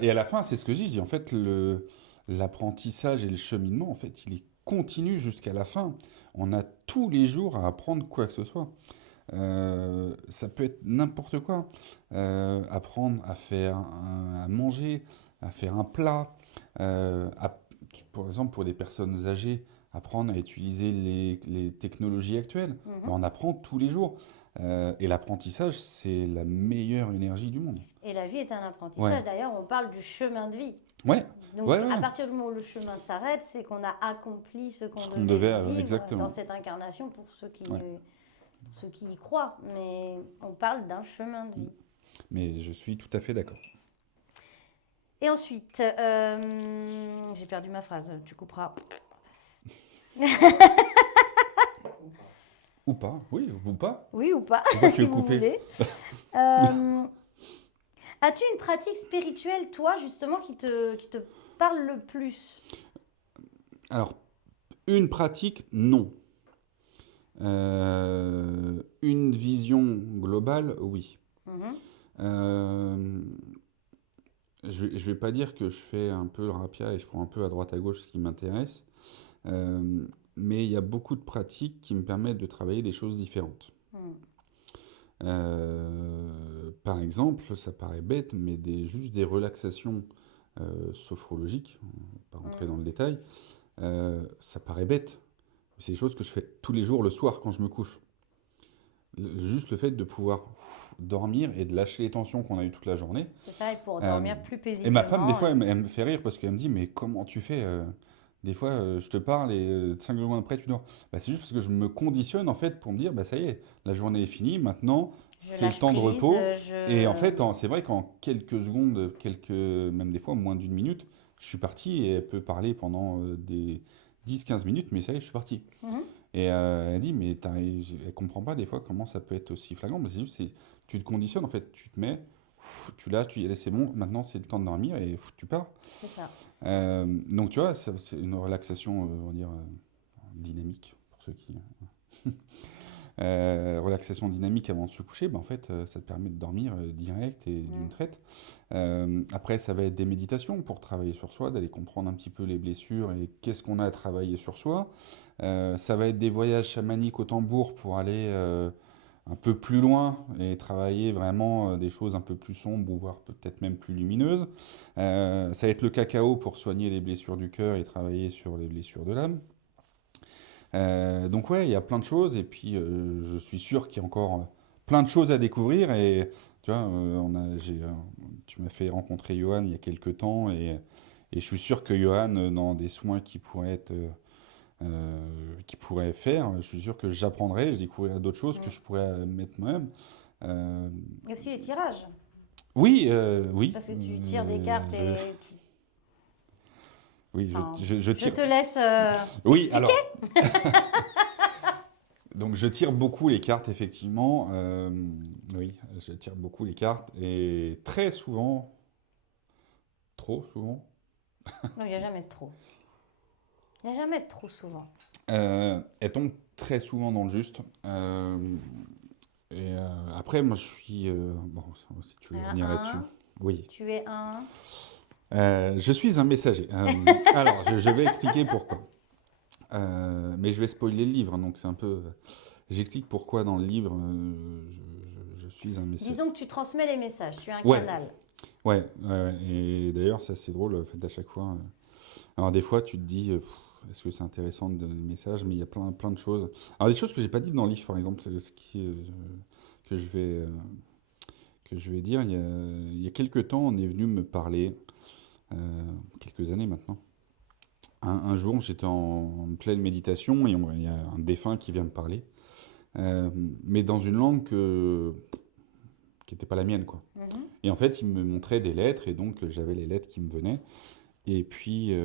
Et à la fin, c'est ce que je dis. En fait, l'apprentissage et le cheminement, en fait, il est continu jusqu'à la fin. On a tous les jours à apprendre quoi que ce soit. Ça peut être n'importe quoi. Apprendre à faire à manger, à faire un plat. Par exemple, pour des personnes âgées, apprendre à utiliser les technologies actuelles. Ben, on apprend tous les jours. Et l'apprentissage, c'est la meilleure énergie du monde. Et la vie est un apprentissage. Ouais. D'ailleurs, on parle du chemin de vie. Ouais, Donc, ouais, ouais. à partir du moment où le chemin s'arrête, c'est qu'on a accompli ce qu'on qu'on devait devait, vivre exactement. dans cette incarnation pour ceux qui, Ouais. pour ceux qui y croient. Mais on parle d'un chemin de vie. Mais je suis tout à fait d'accord. Et ensuite, j'ai perdu ma phrase, tu couperas. Ou pas, oui, ou pas. Oui ou pas, Pourquoi tu si veux vous couper voulez. As-tu une pratique spirituelle, toi, justement, qui te parle le plus? Alors, une pratique, non. Une vision globale, oui. Mhm. Je vais pas dire que je fais un peu le rapia et je prends un peu à droite à gauche ce qui m'intéresse, mais il y a beaucoup de pratiques qui me permettent de travailler des choses différentes. Par exemple, ça paraît bête, mais juste des relaxations sophrologiques, on va pas rentrer dans le détail, ça paraît bête. C'est des choses que je fais tous les jours le soir quand je me couche. Juste le fait de pouvoir dormir et de lâcher les tensions qu'on a eues toute la journée. C'est ça, et pour dormir plus paisiblement. Et ma femme, des fois, elle me fait rire parce qu'elle me dit, mais comment tu fais des fois, je te parle et 5 secondes après, tu dors. Bah, c'est juste parce que je me conditionne en fait pour me dire, bah ça y est, la journée est finie, maintenant c'est le temps de repos. Et en fait, c'est vrai qu'en quelques secondes, même des fois moins d'une minute, je suis parti et elle peut parler pendant des 10-15 minutes, mais ça y est, je suis parti. Et elle dit, mais elle comprend pas des fois comment ça peut être aussi flagrant. Mais c'est juste, tu te conditionnes en fait, tu te mets, tu lâches, tu dis, allez, c'est bon, maintenant c'est le temps de dormir et tu pars. C'est ça. Donc tu vois, c'est une relaxation, on va dire, dynamique, pour ceux qui... relaxation dynamique avant de se coucher, ben en fait, ça te permet de dormir direct et d'une traite. Après, ça va être des méditations pour travailler sur soi, d'aller comprendre un petit peu les blessures et qu'est-ce qu'on a à travailler sur soi. Ça va être des voyages chamaniques au tambour pour aller un peu plus loin et travailler vraiment des choses un peu plus sombres ou voire peut-être même plus lumineuses. Ça va être le cacao pour soigner les blessures du cœur et travailler sur les blessures de l'âme. Donc ouais, il y a plein de choses et puis je suis sûr qu'il y a encore plein de choses à découvrir et tu vois, tu m'as fait rencontrer Johan il y a quelques temps et je suis sûr que Johan, dans des soins qui pourrait faire, je suis sûr que j'apprendrai, je découvrirai d'autres choses que je pourrais mettre moi-même. Il y a aussi les tirages. Oui, oui. Parce que tu tires des cartes et Oui, Enfin, je je tire. te laisse. Oui, alors. Donc je tire beaucoup les cartes, effectivement. Oui, je tire beaucoup les cartes et très souvent, trop souvent, Non, il n'y a jamais de trop. Il n'y a jamais de trop souvent. elles tombent très souvent dans le juste. Après, moi je suis. Bon, si tu veux revenir là-dessus. Oui. Tu es un. Je suis un messager. Alors, je vais expliquer pourquoi. Mais je vais spoiler le livre, donc c'est un peu. J'explique pourquoi dans le livre je suis un messager. Disons que tu transmets les messages, tu es un Ouais. canal. Ouais, et d'ailleurs, ça c'est drôle, en fait, à chaque fois. Alors, des fois, tu te dis, est-ce que c'est intéressant de donner le message, mais il y a plein de choses. Alors, des choses que j'ai pas dites dans le livre, par exemple, c'est ce que je vais dire. Il y a quelques temps, on est venu me parler, quelques années maintenant. Un jour, j'étais en pleine méditation et il y a un défunt qui vient me parler, mais dans une langue qui n'était pas la mienne, quoi. Et en fait, il me montrait des lettres et donc j'avais les lettres qui me venaient. Et puis,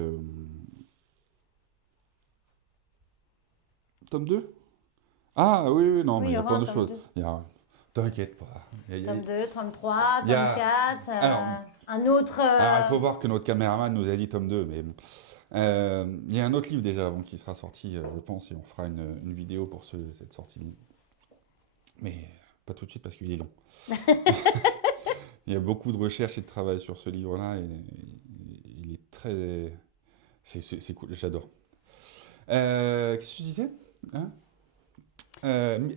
tome 2? Ah oui, non, Oui, mais il y a plein de tome choses. 2. T'inquiète pas. Tome 2, tome 3, tome Il y a- 4, Alors- un autre. Alors, il faut voir que notre caméraman nous a dit tome 2, mais bon. Il y a un autre livre déjà avant qui sera sorti, je pense, et on fera une vidéo pour cette sortie de livre. Mais pas tout de suite parce qu'il est long. Il y a beaucoup de recherches et de travail sur ce livre-là et il est très... C'est cool, j'adore. Qu'est-ce que tu disais hein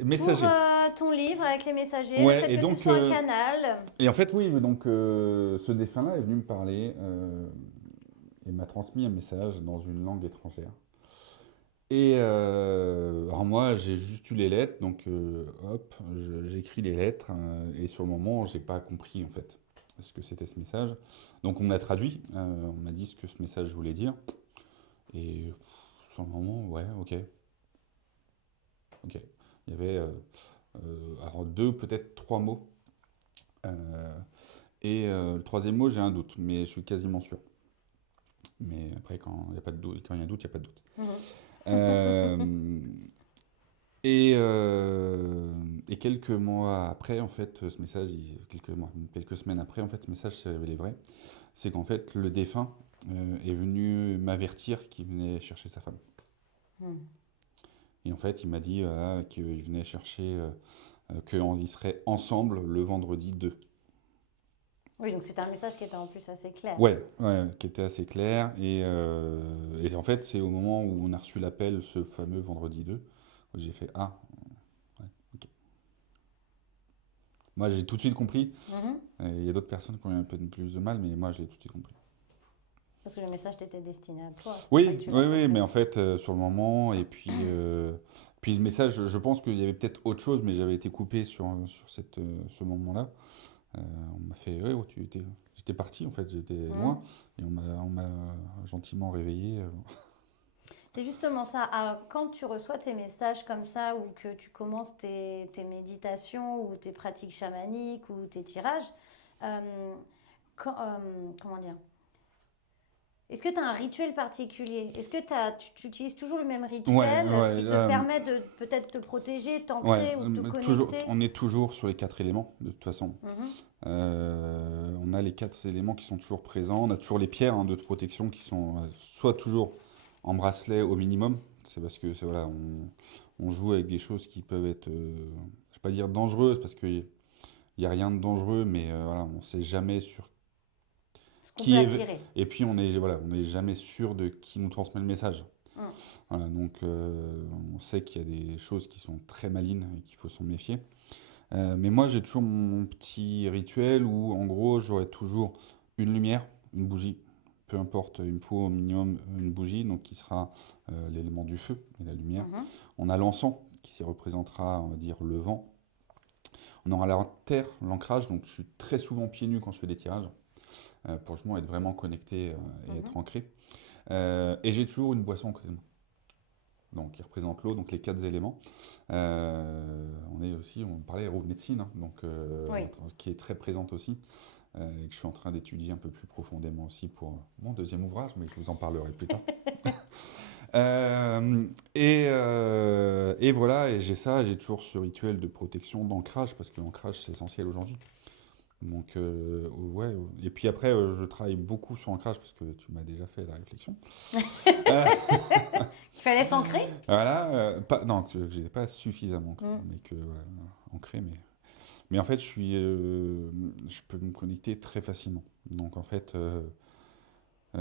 Messager. Pour ton livre avec les messagers, Ouais, le fait et que donc, tu sois un canal. Et en fait, oui, donc ce défunt-là est venu me parler et m'a transmis un message dans une langue étrangère. Et alors moi, j'ai juste eu les lettres, donc hop, j'écris les lettres, et sur le moment, j'ai pas compris en fait ce que c'était ce message. Donc on me l'a traduit, on m'a dit ce que ce message voulait dire, et sur le moment, ouais, ok. Ok. Il y avait alors deux, peut-être trois mots. Et le troisième mot, j'ai un doute, mais je suis quasiment sûr. Mais après, quand il y a pas de doute, quand il y a un doute, il n'y a pas de doute. Euh, et quelques mois après, en fait, ce message, quelques semaines après, en fait, ce message s'est révélé vrai. C'est qu'en fait, le défunt est venu m'avertir qu'il venait chercher sa femme. Et en fait, il m'a dit qu'il venait chercher, qu'ils seraient ensemble le vendredi 2. Oui, donc c'était un message qui était en plus assez clair. Ouais, qui était assez clair. Et en fait, c'est au moment où on a reçu l'appel, ce fameux vendredi 2, où j'ai fait ah, ouais, ok. Moi, j'ai tout de suite compris. Il y a d'autres personnes qui ont eu un peu plus de mal, mais moi, je l'ai tout de suite compris. Parce que le message t'était destiné à toi. Oui, mais en fait, sur le moment, et puis, puis le message, je pense qu'il y avait peut-être autre chose, mais j'avais été coupé sur ce moment-là. On m'a fait, ouais, j'étais parti en fait, j'étais loin, et on m'a gentiment réveillé. C'est justement ça. Quand tu reçois tes messages comme ça, ou que tu commences tes méditations, ou tes pratiques chamaniques, ou tes tirages, comment dire? Est-ce que tu as un rituel particulier? Est-ce que tu utilises toujours le même rituel qui te permet de peut-être te protéger, t'ancrer ou te connecter? On est toujours sur les 4 éléments, de toute façon. On a les 4 éléments qui sont toujours présents. On a toujours les pierres de protection qui sont soit toujours en bracelet au minimum. C'est parce que voilà, on joue avec des choses qui peuvent être, je ne vais pas dire dangereuses, parce qu'il n'y a rien de dangereux, mais voilà, on ne sait jamais sur qui est. Et puis on est jamais sûr de qui nous transmet le message. Voilà, donc on sait qu'il y a des choses qui sont très malines et qu'il faut s'en méfier. Mais moi j'ai toujours mon petit rituel où en gros j'aurai toujours une lumière, une bougie, peu importe, il me faut au minimum une bougie, donc qui sera l'élément du feu et la lumière. On a l'encens qui représentera, on va dire, le vent. On aura la terre, l'ancrage, donc je suis très souvent pieds nus quand je fais des tirages. Pour justement être vraiment connecté et être ancré. Et j'ai toujours une boisson à côté de moi. Donc, qui représente l'eau, donc les 4 éléments. On parlait de médecine, donc, qui est très présente aussi, et que je suis en train d'étudier un peu plus profondément aussi pour mon deuxième ouvrage, mais je vous en parlerai plus tard. Et voilà, et j'ai toujours ce rituel de protection, d'ancrage, parce que l'ancrage c'est essentiel aujourd'hui. Donc, ouais. Et puis après, je travaille beaucoup sur l'ancrage parce que tu m'as déjà fait la réflexion. Il fallait s'ancrer? Voilà. Non, je n'étais pas suffisamment mais ancré. Mais en fait, je peux me connecter très facilement. Donc, en fait, à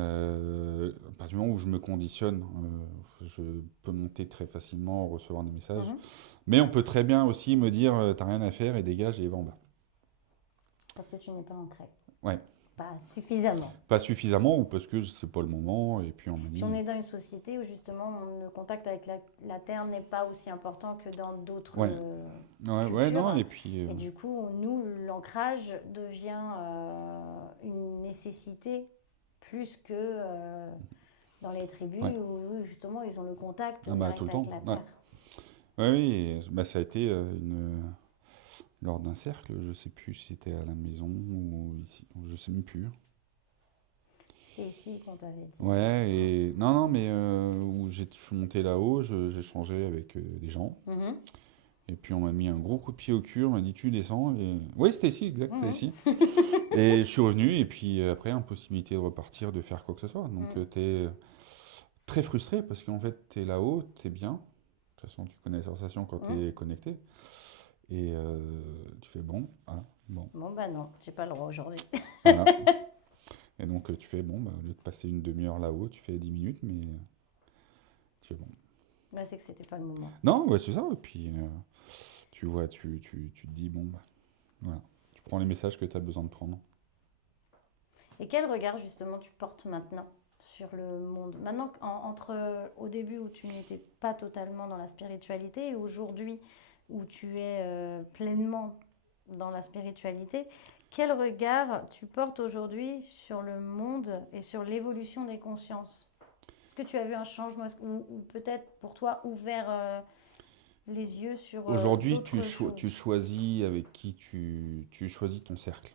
partir du moment où je me conditionne, je peux monter très facilement, recevoir des messages. Mais on peut très bien aussi me dire, t'as rien à faire et dégage et va en bas. Parce que tu n'es pas ancré. Ouais. Pas suffisamment. Pas suffisamment ou parce que c'est pas le moment et puis on m'a dit... Puis on est dans une société où justement le contact avec la terre n'est pas aussi important que dans d'autres cultures. Et puis... Et du coup, nous, l'ancrage devient une nécessité plus que dans les tribus où justement ils ont le contact direct tout le avec temps. la terre. Oui, ça a été lors d'un cercle, je sais plus si c'était à la maison ou ici, je sais même plus. C'était ici qu'on t'avait dit. Ouais, et non, mais où je suis monté là-haut, j'ai changé avec des gens. Et puis on m'a mis un gros coup de pied au cul, on m'a dit tu descends. Et... Oui, c'était ici, exact, c'était ici. Et je suis revenu, et puis après, impossibilité de repartir, de faire quoi que ce soit. Donc très frustré parce qu'en fait, tu es là-haut, tu es bien. De toute façon, tu connais la sensation quand tu es connecté. Et tu fais bon, ah, bon, Bon, bah non, j'ai pas le droit aujourd'hui. voilà. Et donc, tu fais bon, bah, au lieu de passer une demi-heure là-haut, tu fais 10 minutes, mais tu fais bon. Bah, c'est que c'était pas le moment. Non, ouais, c'est ça. Et puis, tu vois, tu te dis, bon, bah, voilà. Tu prends les messages que tu as besoin de prendre. Et quel regard justement tu portes maintenant sur le monde? Maintenant, entre au début où tu n'étais pas totalement dans la spiritualité et aujourd'hui où tu es pleinement dans la spiritualité, quel regard tu portes aujourd'hui sur le monde et sur l'évolution des consciences? Est-ce que tu as vu un changement ou peut-être pour toi ouvert les yeux sur Aujourd'hui, d'autres choses? tu choisis avec qui tu choisis ton cercle.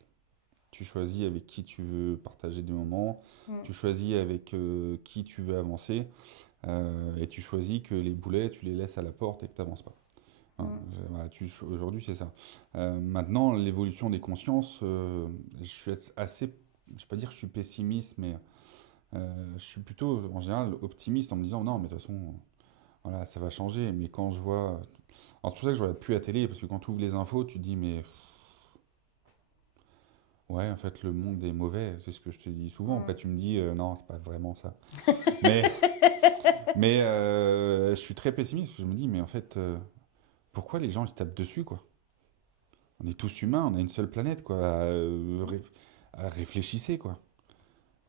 Tu choisis avec qui tu veux partager des moments, Mm. tu choisis avec qui tu veux avancer, et tu choisis que les boulets, tu les laisses à la porte et que tu n'avances pas. Hein, voilà, aujourd'hui, c'est ça. Maintenant, l'évolution des consciences, je suis assez, je ne vais pas dire que je suis pessimiste, mais je suis plutôt en général optimiste en me disant non, mais de toute façon, voilà, ça va changer. Mais quand je vois. Alors, c'est pour ça que je ne regarde plus la télé, parce que quand tu ouvres les infos, tu te dis, mais ouais, en fait, le monde est mauvais, c'est ce que je te dis souvent. Après, tu me dis, non, c'est pas vraiment ça. Mais, mais je suis très pessimiste, parce que je me dis, mais en fait, pourquoi les gens ils se tapent dessus, quoi? On est tous humains, on a une seule planète, quoi. Réfléchissez, quoi.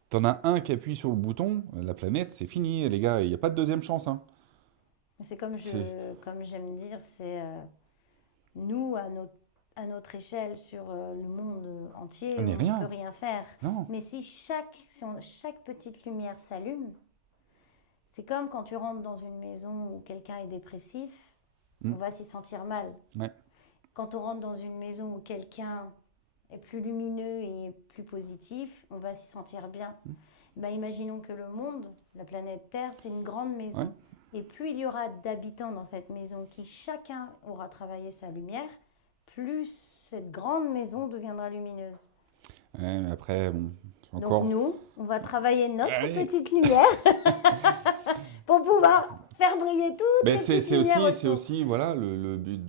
T'en as un qui appuie sur le bouton, la planète, c'est fini, les gars, il n'y a pas de deuxième chance, hein. C'est comme comme j'aime dire, c'est nous à notre échelle sur le monde entier, On on n'est ne peut rien. rien faire. Non. Mais si chaque petite lumière s'allume, c'est comme quand tu rentres dans une maison où quelqu'un est dépressif, on va s'y sentir mal. Ouais. Quand on rentre dans une maison où quelqu'un est plus lumineux et plus positif, on va s'y sentir bien. Ben, imaginons que le monde, la planète Terre, c'est une grande maison. Ouais. Et plus il y aura d'habitants dans cette maison qui chacun aura travaillé sa lumière, plus cette grande maison deviendra lumineuse. Ouais, mais après, bon, encore. Donc nous, on va travailler notre Allez. petite lumière pour pouvoir faire briller toutes Ben, les petites lumières c'est autour. aussi voilà, le but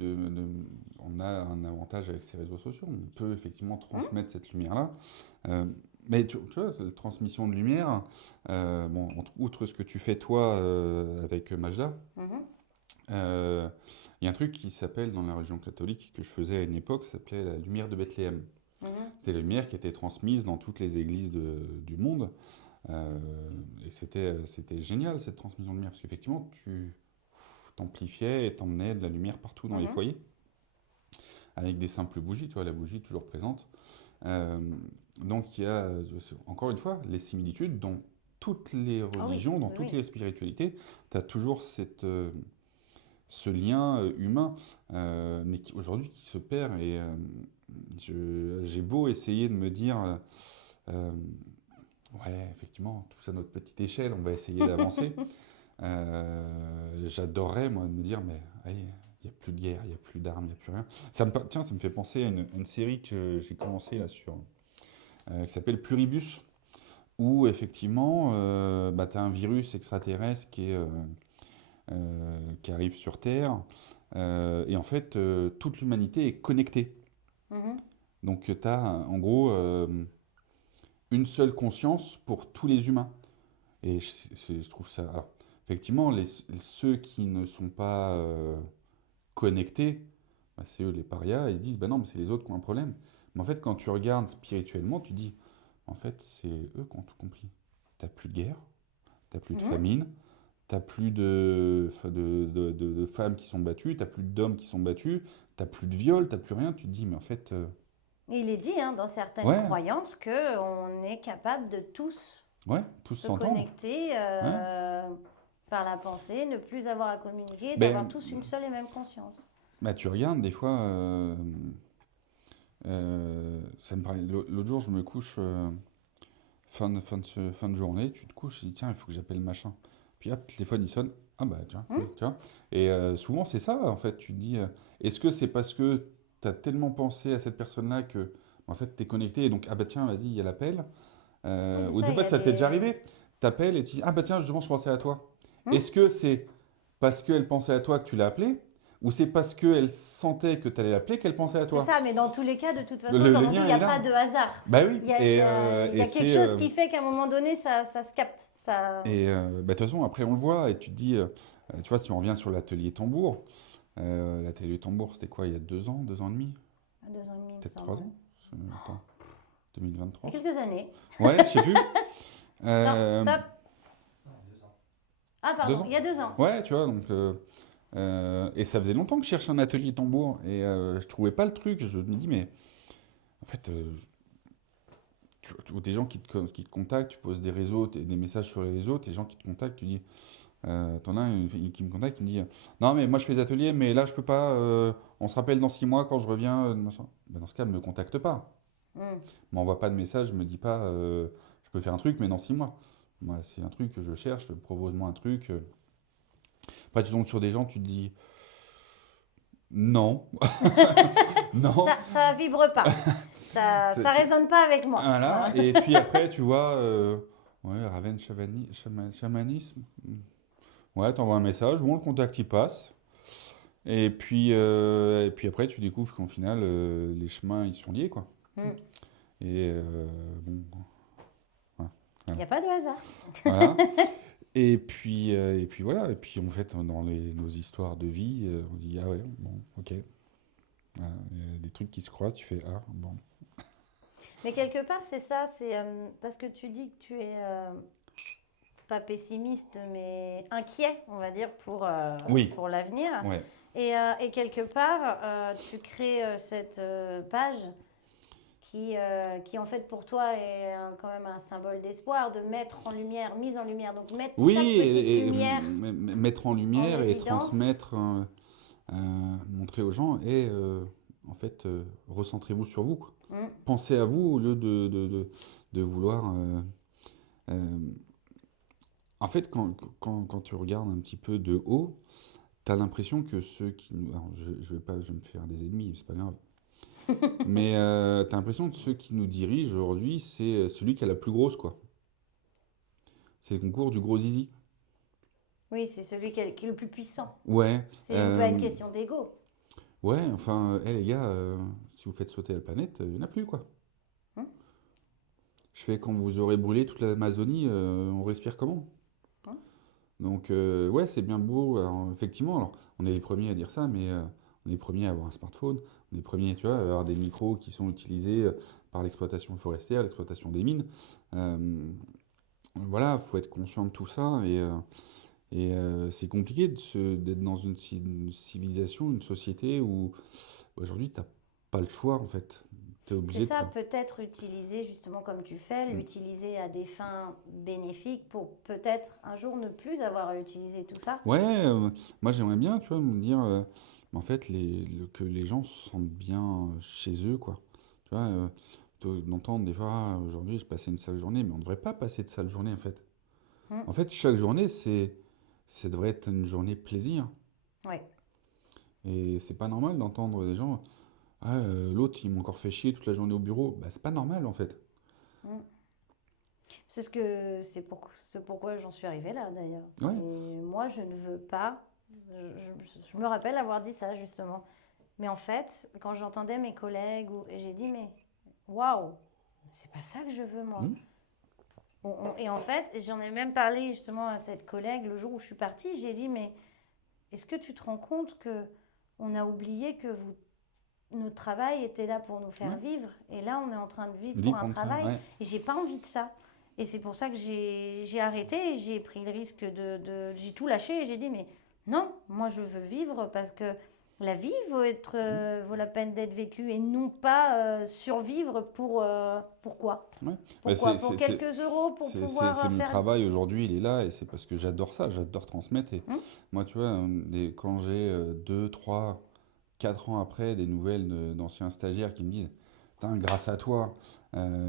on a un avantage avec ces réseaux sociaux. On peut effectivement transmettre cette lumière-là. Mais tu vois, cette transmission de lumière, bon, outre ce que tu fais toi avec Majda, il y a un truc qui s'appelle dans la religion catholique que je faisais à une époque, ça s'appelait la lumière de Bethléem. C'est la lumière qui était transmise dans toutes les églises du monde. Et c'était génial cette transmission de lumière, parce qu'effectivement, tu t'amplifiais et t'emmenais de la lumière partout dans les foyers, avec des simples bougies, tu vois, la bougie toujours présente. Donc il y a, encore une fois, les similitudes dans toutes les religions, dans toutes les spiritualités, tu as toujours ce lien humain, mais aujourd'hui qui se perd. Et j'ai beau essayer de me dire, ouais, effectivement, tout à notre petite échelle, on va essayer d'avancer. J'adorerais, moi, de me dire, mais allez, il n'y a plus de guerre, il n'y a plus d'armes, il n'y a plus rien. Tiens, ça me fait penser à une série que j'ai commencé là qui s'appelle Pluribus, où effectivement, tu as un virus extraterrestre qui arrive sur Terre, et en fait, toute l'humanité est connectée. Donc, tu as en gros une seule conscience pour tous les humains. Et je trouve ça. Alors, effectivement, ceux qui ne sont pas connectés, bah, c'est eux les parias, ils se disent bah non, mais c'est les autres qui ont un problème. Mais en fait, quand tu regardes spirituellement, tu dis en fait, c'est eux qui ont tout compris. T'as plus de guerre, t'as plus de famine, t'as plus de femmes qui sont battues, t'as plus d'hommes qui sont battus, t'as plus de viols, t'as plus rien. Tu te dis mais en fait. Il est dit dans certaines croyances qu'on est capable de tous se connecter par la pensée, ne plus avoir à communiquer, d'avoir tous une seule et même conscience. Bah, tu regardes, des fois, ça me paraît. L'autre jour, je me couche, fin de journée, tu te couches, tu dis tiens, il faut que j'appelle machin. Puis hop, le téléphone il sonne, ah bah tiens, tu vois. Et souvent, c'est ça, en fait, tu te dis est-ce que c'est parce que tu as tellement pensé à cette personne-là que, en fait, tu es connecté et donc, ah bah tiens, vas-y, il y a l'appel. Ou en fait, ça t'est déjà arrivé. t'appelle et tu dis, ah bah tiens, justement, je pensais à toi. Hmm. Est-ce que c'est parce qu'elle pensait à toi que tu l'as appelée, ou c'est parce qu'elle sentait que tu allais l'appeler qu'elle pensait à C'est toi? ça, mais dans tous les cas, de toute Le, façon, le comme on dit, il lien n'y est a pas là. de hasard. Bah oui, Il y et a quelque c'est... chose qui fait qu'à un moment donné, ça se capte. Ça... bah, de toute façon, après, on le voit, et tu te dis, tu vois, si on revient sur l'atelier tambour, l'atelier tambour, c'était quoi, il y a 2 ans, 2 ans et demi? 2 ans et demi, il me Peut-être semble. 3 ans? Attends, Il y 2023? a quelques années. Ouais, je sais plus. Non, Euh, stop. Ah, deux pardon, ans? il y a 2 ans. Ouais, tu vois, donc... et ça faisait longtemps que je cherchais un atelier tambour, et je trouvais pas le truc. Je me dis, mais en fait, des gens qui te contactent, tu poses des réseaux, des messages sur les réseaux, des gens qui te contactent, tu dis, t'en as un qui me contacte, qui me dit, non mais moi je fais des ateliers, mais là je peux pas, on se rappelle dans 6 mois quand je reviens, machin. Ben, dans ce cas, me contacte pas, Hmm. m'envoie pas de message, me dis pas, je peux faire un truc, mais dans 6 mois. Moi, c'est un truc que je cherche, propose-moi un truc. Après, tu tombes sur des gens, tu te dis, non, non. Ça vibre pas. Ça résonne pas avec moi. Voilà, Voilà. et puis après, tu vois, ouais, Raven chamanisme. Ouais, t'envoies un message, bon, le contact il passe. Et puis après, tu découvres qu'en final, les chemins ils sont liés, quoi. Hmm. Et bon, voilà. Il n'y a pas de hasard. Voilà. Et puis voilà. Et puis en fait, dans nos histoires de vie, on se dit, ah ouais, bon, ok. Voilà, il y a des trucs qui se croisent, tu fais, ah, bon. Mais quelque part, c'est ça. C'est parce que tu dis que tu es pas pessimiste, mais inquiet, on va dire, Oui, pour l'avenir. ouais. Et quelque part, tu crées cette page qui en fait pour toi est quand même un symbole d'espoir, de mettre en lumière, mise en lumière, donc mettre Oui, chaque petite et lumière mettre en en lumière et évidence. transmettre, montrer aux gens et en fait, recentrez-vous sur vous, quoi. Mm. Pensez à vous au lieu de vouloir. En fait, quand tu regardes un petit peu de haut, tu as l'impression que ceux qui nous. Alors, je vais me faire des ennemis, c'est pas grave. Mais tu as l'impression que ceux qui nous dirigent aujourd'hui, c'est celui qui a la plus grosse, quoi. C'est le concours du gros zizi. Oui, c'est celui qui est le plus puissant. Ouais. C'est pas une question d'ego. Ouais, enfin, les gars, si vous faites sauter la planète, il n'y en a plus, quoi. Hum. Je fais quand vous aurez brûlé toute l'Amazonie, on respire comment? Hum. Donc, ouais, c'est bien beau. Alors, effectivement, alors, on est les premiers à dire ça, mais on est les premiers à avoir un smartphone. On est les premiers, tu vois, à avoir des micros qui sont utilisés par l'exploitation forestière, l'exploitation des mines. Voilà, faut être conscient de tout ça et c'est compliqué d'être dans une civilisation, une société où aujourd'hui t'as pas le choix en fait. T'es C'est obligé de ça, peut-être utiliser justement comme tu fais, l'utiliser à des fins bénéfiques pour peut-être un jour ne plus avoir à utiliser tout ça. Ouais, moi j'aimerais bien, tu vois, me dire, en fait, que les gens se sentent bien chez eux, quoi. Tu vois, d'entendre des fois, ah, aujourd'hui je passais une sale journée, mais on ne devrait pas passer de sale journée en fait. Mm. En fait, chaque journée, ça devrait être une journée plaisir. Ouais. Et c'est pas normal d'entendre des gens, ah, l'autre il m'a encore fait chier toute la journée au bureau. Bah, c'est pas normal en fait. Mm. C'est pourquoi j'en suis arrivée là d'ailleurs. Ouais. Moi, je ne veux pas. Je me rappelle avoir dit ça justement. Mais en fait, quand j'entendais mes collègues, j'ai dit mais waouh, c'est pas ça que je veux moi. Mm. Et en fait, j'en ai même parlé justement à cette collègue le jour où je suis partie. J'ai dit mais est-ce que tu te rends compte que on a oublié que notre travail était là pour nous faire Ouais. vivre et là on est en train de vivre Vie pour un pour travail ouais. et j'ai pas envie de ça. Et c'est pour ça que j'ai arrêté et j'ai pris le risque j'ai tout lâché et j'ai dit mais non, moi je veux vivre parce que la vie vaut la peine d'être vécue et non pas survivre pourquoi? Ouais. Pourquoi? Bah, Pour quelques euros, pour pouvoir c'est mon faire... travail aujourd'hui, il est là et c'est parce que j'adore ça, j'adore transmettre. Et moi, tu vois, quand j'ai 2, 3, 4 ans après des nouvelles d'anciens stagiaires qui me disent, putain, grâce à toi,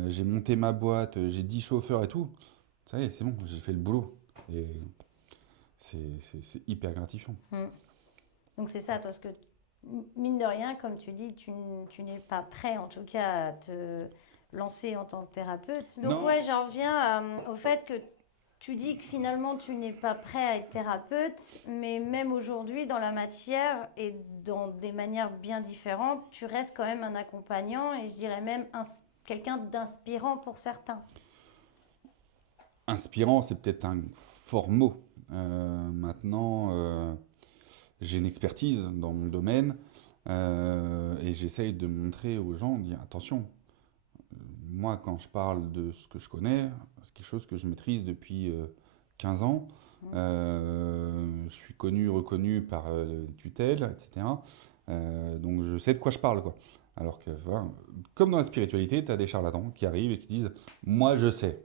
j'ai monté ma boîte, j'ai 10 chauffeurs et tout, ça y est, c'est bon, j'ai fait le boulot. Et c'est hyper gratifiant. Donc c'est ça, toi, parce que mine de rien, comme tu dis, tu n'es pas prêt en tout cas à te lancer en tant que thérapeute. Donc Non. ouais, j'en reviens au fait que tu dis que finalement tu n'es pas prêt à être thérapeute, mais même aujourd'hui dans la matière et dans des manières bien différentes, tu restes quand même un accompagnant et je dirais même quelqu'un d'inspirant pour certains. Inspirant, c'est peut-être un fort mot. Maintenant, j'ai une expertise dans mon domaine et j'essaye de montrer aux gens, de dire attention, moi quand je parle de ce que je connais, c'est quelque chose que je maîtrise depuis 15 ans. Je suis connu, reconnu par les tutelles, etc. Donc je sais de quoi je parle, quoi. Alors que, voilà, comme dans la spiritualité, tu as des charlatans qui arrivent et qui disent moi je sais.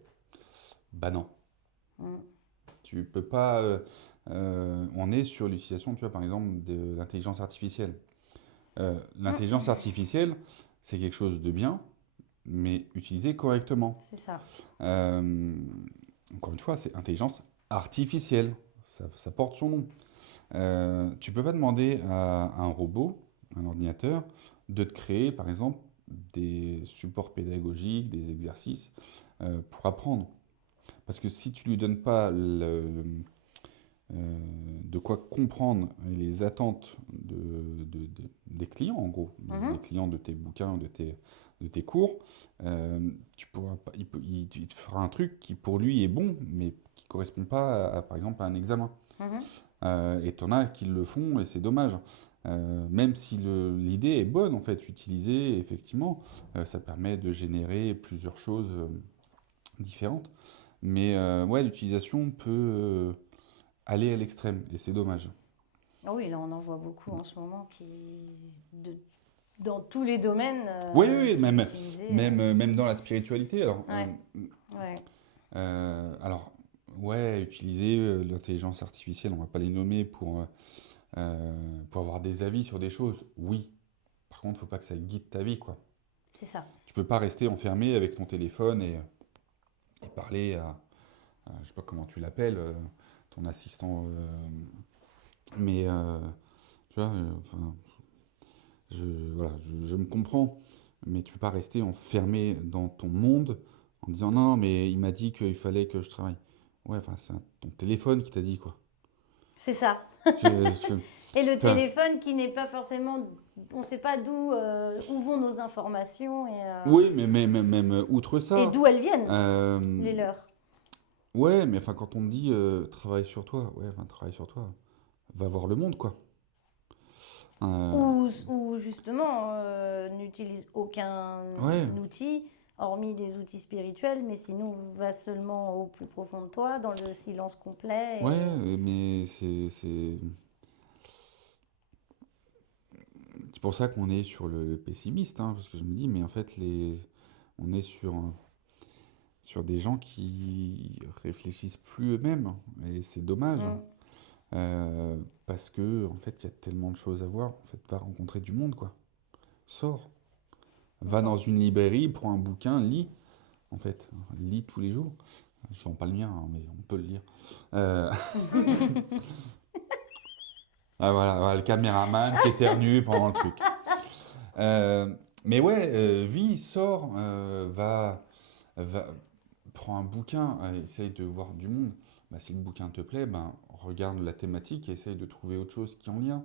Bah non. Mm. Tu peux pas. On est sur l'utilisation, tu vois, par exemple, de l'intelligence artificielle. L'intelligence artificielle, c'est quelque chose de bien, mais utilisé correctement. C'est ça. Encore une fois, c'est intelligence artificielle. Ça porte son nom. Tu peux pas demander à un robot, un ordinateur, de te créer, par exemple, des supports pédagogiques, des exercices pour apprendre. Parce que si tu lui donnes pas de quoi comprendre les attentes des clients, en gros, des clients de tes bouquins, de tes cours, tu pourras pas, il te fera un truc qui pour lui est bon, mais qui ne correspond pas, par exemple, à un examen. Et tu en as qui le font et c'est dommage. Même si l'idée est bonne, en fait, utilisée, effectivement, ça permet de générer plusieurs choses différentes. Mais ouais, l'utilisation peut aller à l'extrême et c'est dommage. Ah oui, là on en voit beaucoup en ce moment dans tous les domaines. Oui, oui, même, utilisés, même dans la spiritualité. Alors, Ouais. Ouais. alors ouais, utiliser l'intelligence artificielle, on va pas les nommer pour avoir des avis sur des choses. Oui. Par contre, faut pas que ça guide ta vie, quoi. C'est ça. Tu peux pas rester enfermé avec ton téléphone et parler je sais pas comment tu l'appelles, ton assistant, mais tu vois, enfin, voilà, je me comprends, mais tu peux pas rester enfermé dans ton monde en disant non, mais il m'a dit qu'il fallait que je travaille. Ouais, enfin, c'est ton téléphone qui t'a dit quoi. C'est ça. Je- Et le enfin, téléphone qui n'est pas forcément, on ne sait pas où vont nos informations oui, mais même outre et ça, d'où elles viennent, euh, les leurs. ouais, mais enfin, quand on te dit travaille sur toi, ouais, enfin, travaille sur toi, va voir le monde quoi. Euh, Ou justement n'utilise aucun ouais. outil, hormis des outils spirituels, mais sinon va seulement au plus profond de toi, dans le silence complet. Ouais, mais c'est pour ça qu'on est sur le pessimiste, hein, parce que je me dis, mais en fait, on est sur des gens qui réfléchissent plus eux-mêmes, et c'est dommage, Mm. parce que en fait, il y a tellement de choses à voir, en fait, pas rencontrer du monde, quoi. Sors, va dans une librairie, prends un bouquin, lis, en fait, lis tous les jours. Je vends pas le mien, hein, mais on peut le lire. Euh, Ah voilà, le caméraman qui éternue pendant le truc. Euh, mais ouais, vis, sors, prends un bouquin, essaye de voir du monde. Bah, si le bouquin te plaît, ben, regarde la thématique et essaye de trouver autre chose qui est en lien.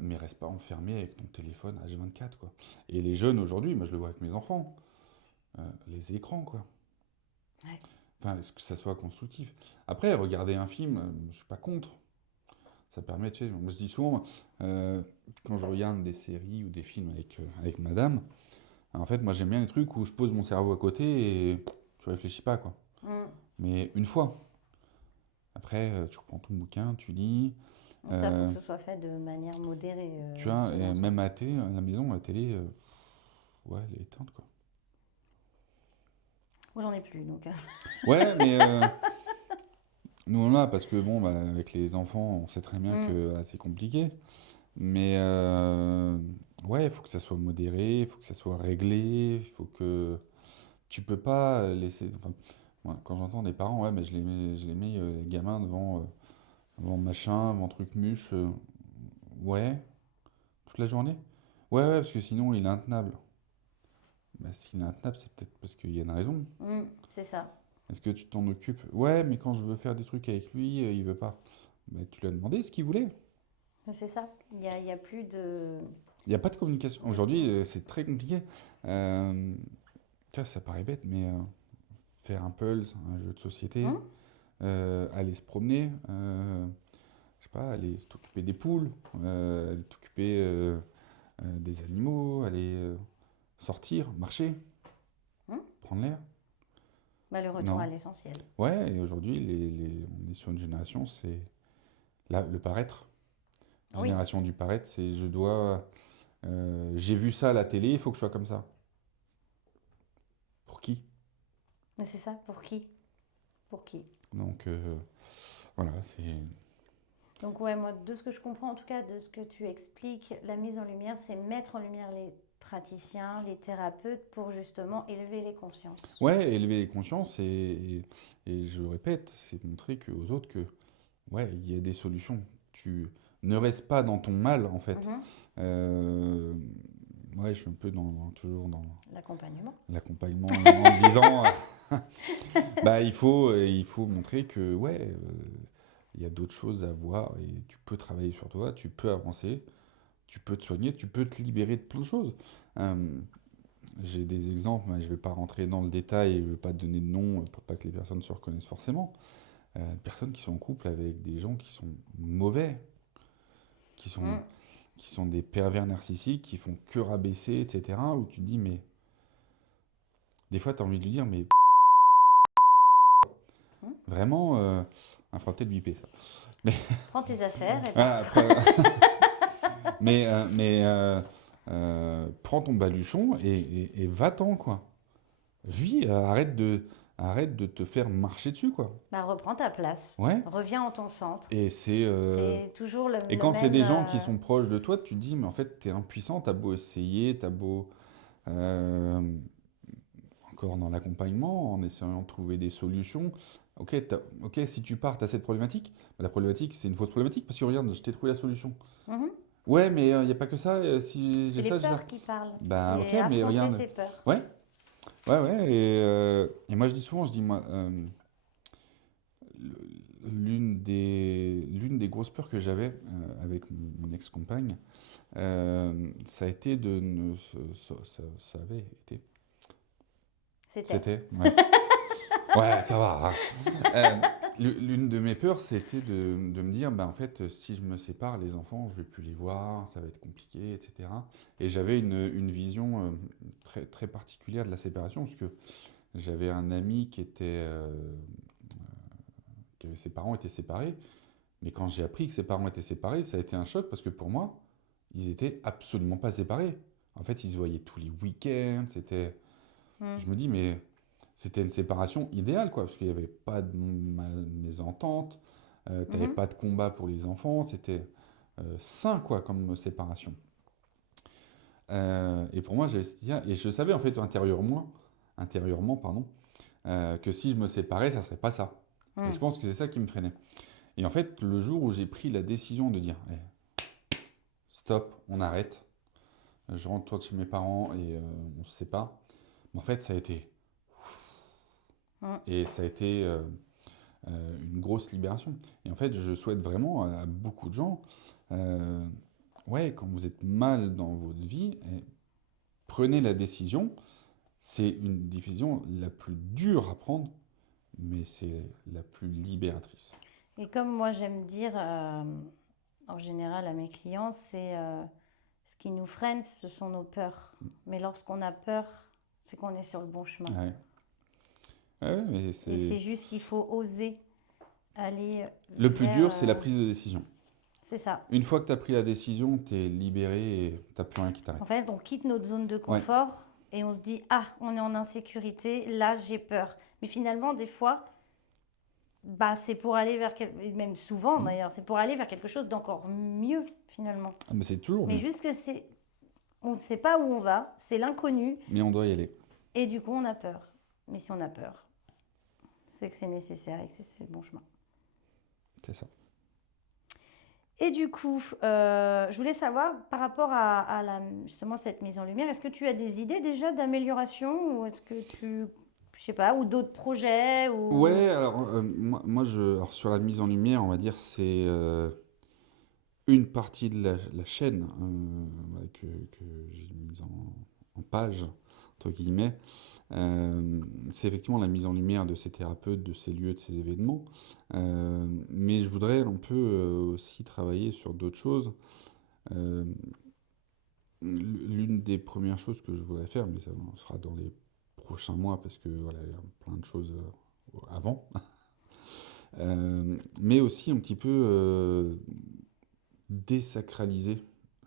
Mais reste pas enfermé avec ton téléphone H24, quoi. Et les jeunes aujourd'hui, moi je le vois avec mes enfants, les écrans, quoi. Ouais. Enfin, est-ce que ça soit constructif? Après, regarder un film, je suis pas contre. Ça permet, tu sais, moi je dis souvent, quand je regarde des séries ou des films avec madame, en fait, moi j'aime bien les trucs où je pose mon cerveau à côté et tu réfléchis pas, quoi. Mm. Mais une fois. Après, tu reprends ton bouquin, tu lis. Ça, il faut euh, que ce soit fait de manière modérée. Tu vois, et Souvent. même à la maison, la télé, ouais, elle est éteinte, quoi. Moi, j'en ai plus, donc. Ouais, mais nous on l'a parce que, bon, bah, avec les enfants, on sait très bien que c'est compliqué. Mais ouais, il faut que ça soit modéré, il faut que ça soit réglé, il faut que tu peux pas laisser. Enfin, moi, quand j'entends des parents, ouais, mais je les mets les gamins devant machin, devant truc muche, ouais, toute la journée. Ouais, ouais, parce que sinon il est intenable. Bah, s'il est intenable, c'est peut-être parce qu'il y a une raison. C'est ça. Est-ce que tu t'en occupes? Ouais, mais quand je veux faire des trucs avec lui, il veut pas. Mais tu lui as demandé ce qu'il voulait. C'est ça. Il y a plus de... Il n'y a pas de communication. Aujourd'hui, c'est très compliqué. Euh, Tu vois, ça paraît bête, mais faire un Pulse, un jeu de société, Hum, aller se promener, je sais pas, aller t'occuper des poules, aller t'occuper des animaux, aller sortir, marcher, hum. prendre l'air. Bah, le retour à Non. l'essentiel. Ouais, et aujourd'hui, on est sur une génération, c'est là, le paraître. La Oui, génération du paraître, c'est je dois. J'ai vu ça à la télé, il faut que je sois comme ça. Pour qui? mais c'est ça. Pour qui? Pour qui? Donc voilà, c'est. Donc ouais, moi, de ce que je comprends, en tout cas, de ce que tu expliques, la mise en lumière, c'est mettre en lumière les praticiens, les thérapeutes pour justement élever les consciences. Ouais, élever les consciences et je répète, c'est montrer aux autres que, ouais, il y a des solutions. Tu ne restes pas dans ton mal, en fait. Mhm. Euh, ouais, je suis un peu toujours dans L'accompagnement. l'accompagnement en me disant, bah, il faut montrer que, ouais, il y a d'autres choses à voir et tu peux travailler sur toi, tu peux avancer, tu peux te soigner, tu peux te libérer de plein de choses. Euh, j'ai des exemples, mais je ne vais pas rentrer dans le détail, je ne vais pas donner de nom pour pas que les personnes se reconnaissent forcément. Personnes qui sont en couple avec des gens qui sont mauvais, qui sont, Mm. qui sont des pervers narcissiques, qui font que rabaisser, etc. Où tu te dis, mais des fois, tu as envie de lui dire, mais Mm. vraiment, il faudra peut-être biper ça. Prends tes affaires et Voilà, barre-toi. prends ton baluchon et va-t'en, quoi. Vis, arrête de te faire marcher dessus, quoi. Bah, reprends ta place. Ouais. Reviens en ton centre. Et C'est toujours et le quand c'est même... des gens qui sont proches de toi, tu te dis, mais en fait, t'es impuissant, t'as beau essayer, t'as beau... euh, encore dans l'accompagnement, en essayant de trouver des solutions. Ok, ok, si tu pars, t'as cette problématique. La problématique, c'est une fausse problématique, parce que regarde, je t'ai trouvé la solution. Mhm. Ouais, mais il n'y a pas que ça. Si C'est j'ai les ça, j'ai ça. peurs qui parlent. Bah, C'est ok, mais affronter regarde. ses peurs. Ouais, ouais. Et moi, je dis souvent, moi, l'une des grosses peurs que j'avais avec mon ex-compagne, ça a été de ne. Ça avait été. C'était, ouais. Ouais, ça va, hein. L'une de mes peurs, c'était de me dire, bah, en fait, si je me sépare, les enfants, je vais plus les voir, ça va être compliqué, etc. Et j'avais une vision très, très particulière de la séparation, parce que j'avais un ami ses parents étaient séparés, mais quand j'ai appris que ses parents étaient séparés, ça a été un choc, parce que pour moi, ils étaient absolument pas séparés. En fait, ils se voyaient tous les week-ends, c'était... Mm. Je me dis, mais c'était une séparation idéale, quoi, parce qu'il n'y avait pas de mésentente, tu n'avais Mhm. pas de combat pour les enfants, c'était sain, quoi, comme séparation. Et pour moi, j'avais cette idée, et je savais en fait intérieurement, pardon, que si je me séparais, ça serait pas ça. Et je Mm. pense que c'est ça qui me freinait. Et en fait, le jour où j'ai pris la décision de dire, stop, on arrête, je rentre chez mes parents et on se sépare, en fait, ça a été Mm. Et ça a été une grosse libération. Et en fait, je souhaite vraiment à beaucoup de gens, euh, ouais, quand vous êtes mal dans votre vie, prenez la décision. C'est une décision la plus dure à prendre, mais c'est la plus libératrice. Et comme moi j'aime dire en général à mes clients, c'est ce qui nous freine, ce sont nos peurs. Mais lorsqu'on a peur, c'est qu'on est sur le bon chemin. Ouais. Ouais, mais Et c'est juste qu'il faut oser aller le plus vers, dur, c'est la prise de décision. c'est ça. Une fois que tu as pris la décision, tu es libéré et tu n'as plus rien qui t'arrête. En fait, on quitte notre zone de confort et on se dit, ah, on est en insécurité, là j'ai peur. Mais finalement, des fois, bah, c'est pour aller vers, même souvent d'ailleurs, c'est pour aller vers quelque chose d'encore mieux finalement. Ah, mais c'est toujours Mais mieux. juste que on ne sait pas où on va, c'est l'inconnu Mais on doit y aller. et du coup on a peur. Mais si on a peur, c'est que c'est nécessaire et que c'est le bon chemin. C'est ça. Et du coup, je voulais savoir par rapport justement cette mise en lumière, est-ce que tu as des idées déjà d'amélioration ou est-ce que tu je sais pas, ou d'autres projets ou... Ouais, alors alors, sur la mise en lumière, on va dire, c'est une partie de la chaîne ouais, que j'ai mise en page, entre guillemets. C'est effectivement la mise en lumière de ces thérapeutes, de ces lieux, de ces événements. Mais je voudrais un peu aussi travailler sur d'autres choses. Euh, L'une des premières choses que je voudrais faire, mais ça sera dans les prochains mois parce que voilà, il y a plein de choses avant. Mais aussi un petit peu désacraliser